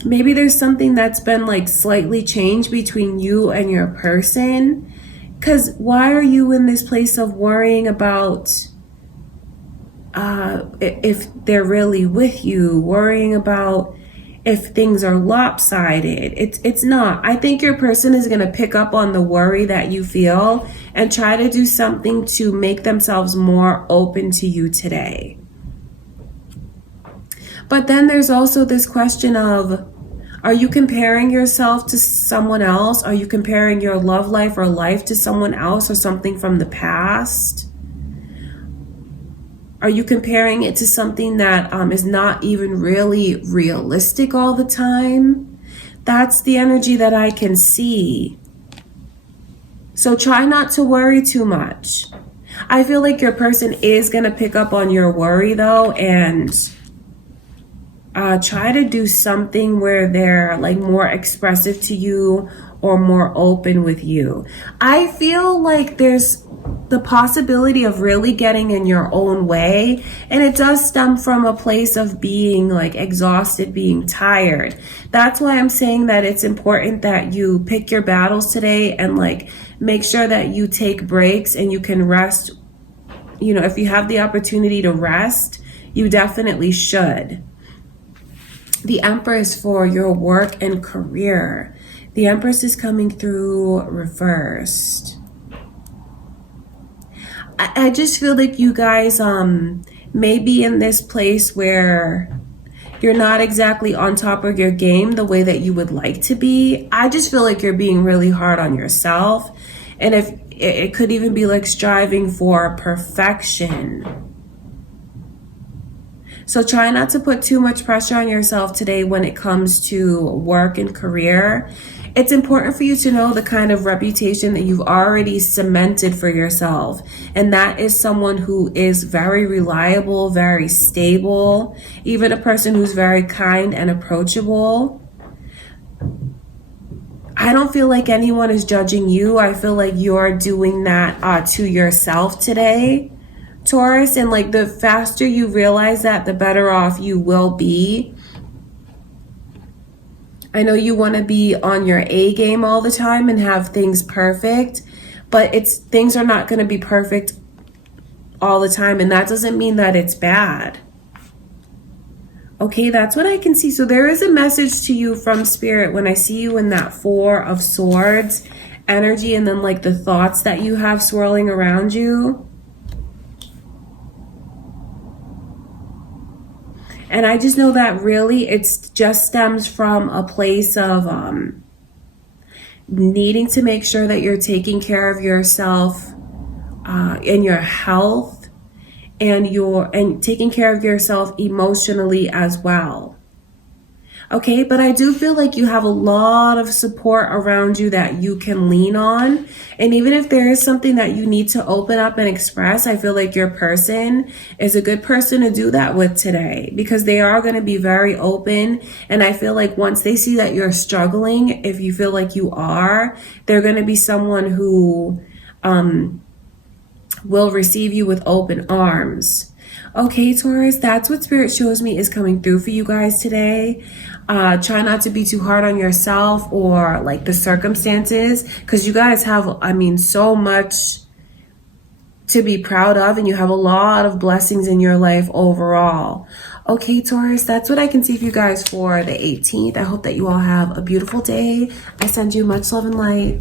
maybe there's something that's been like slightly changed between you and your person. Because why are you in this place of worrying about if they're really with you, worrying about if things are lopsided. It's not. I think your person is going to pick up on the worry that you feel and try to do something to make themselves more open to you today. But then there's also this question of, are you comparing yourself to someone else? Are you comparing your love life or life to someone else or something from the past? Are you comparing it to something that is not even really realistic all the time? That's the energy that I can see. So try not to worry too much. I feel like your person is going to pick up on your worry though, and try to do something where they're like more expressive to you or more open with you. I feel like there's the possibility of really getting in your own way, and it does stem from a place of being like exhausted, being tired. That's why I'm saying that it's important that you pick your battles today and like make sure that you take breaks and you can rest. You know, if you have the opportunity to rest, you definitely should. The Empress for your work and career. The Empress is coming through reversed. I just feel like you guys may be in this place where you're not exactly on top of your game the way that you would like to be. I just feel like you're being really hard on yourself. And if it could even be like striving for perfection. So try not to put too much pressure on yourself today when it comes to work and career. It's important for you to know the kind of reputation that you've already cemented for yourself. And that is someone who is very reliable, very stable, even a person who's very kind and approachable. I don't feel like anyone is judging you. I feel like you're doing that to yourself today, Taurus, and like the faster you realize that, the better off you will be. I know you want to be on your A game all the time and have things perfect, but things are not going to be perfect all the time, and that doesn't mean that it's bad. Okay, that's what I can see. So there is a message to you from Spirit when I see you in that Four of Swords energy, and then like the thoughts that you have swirling around you. And I just know that really it just stems from a place of needing to make sure that you're taking care of yourself and your health, and taking care of yourself emotionally as well. Okay, but I do feel like you have a lot of support around you that you can lean on. And even if there is something that you need to open up and express, I feel like your person is a good person to do that with today, because they are going to be very open. And I feel like once they see that you're struggling, if you feel like you are, they're going to be someone who will receive you with open arms. Okay, Taurus, that's what Spirit shows me is coming through for you guys today. Try not to be too hard on yourself or like the circumstances, because you guys have, I mean, so much to be proud of, and you have a lot of blessings in your life overall. Okay, Taurus, that's what I can see for you guys for the 18th. I hope that you all have a beautiful day. I send you much love and light.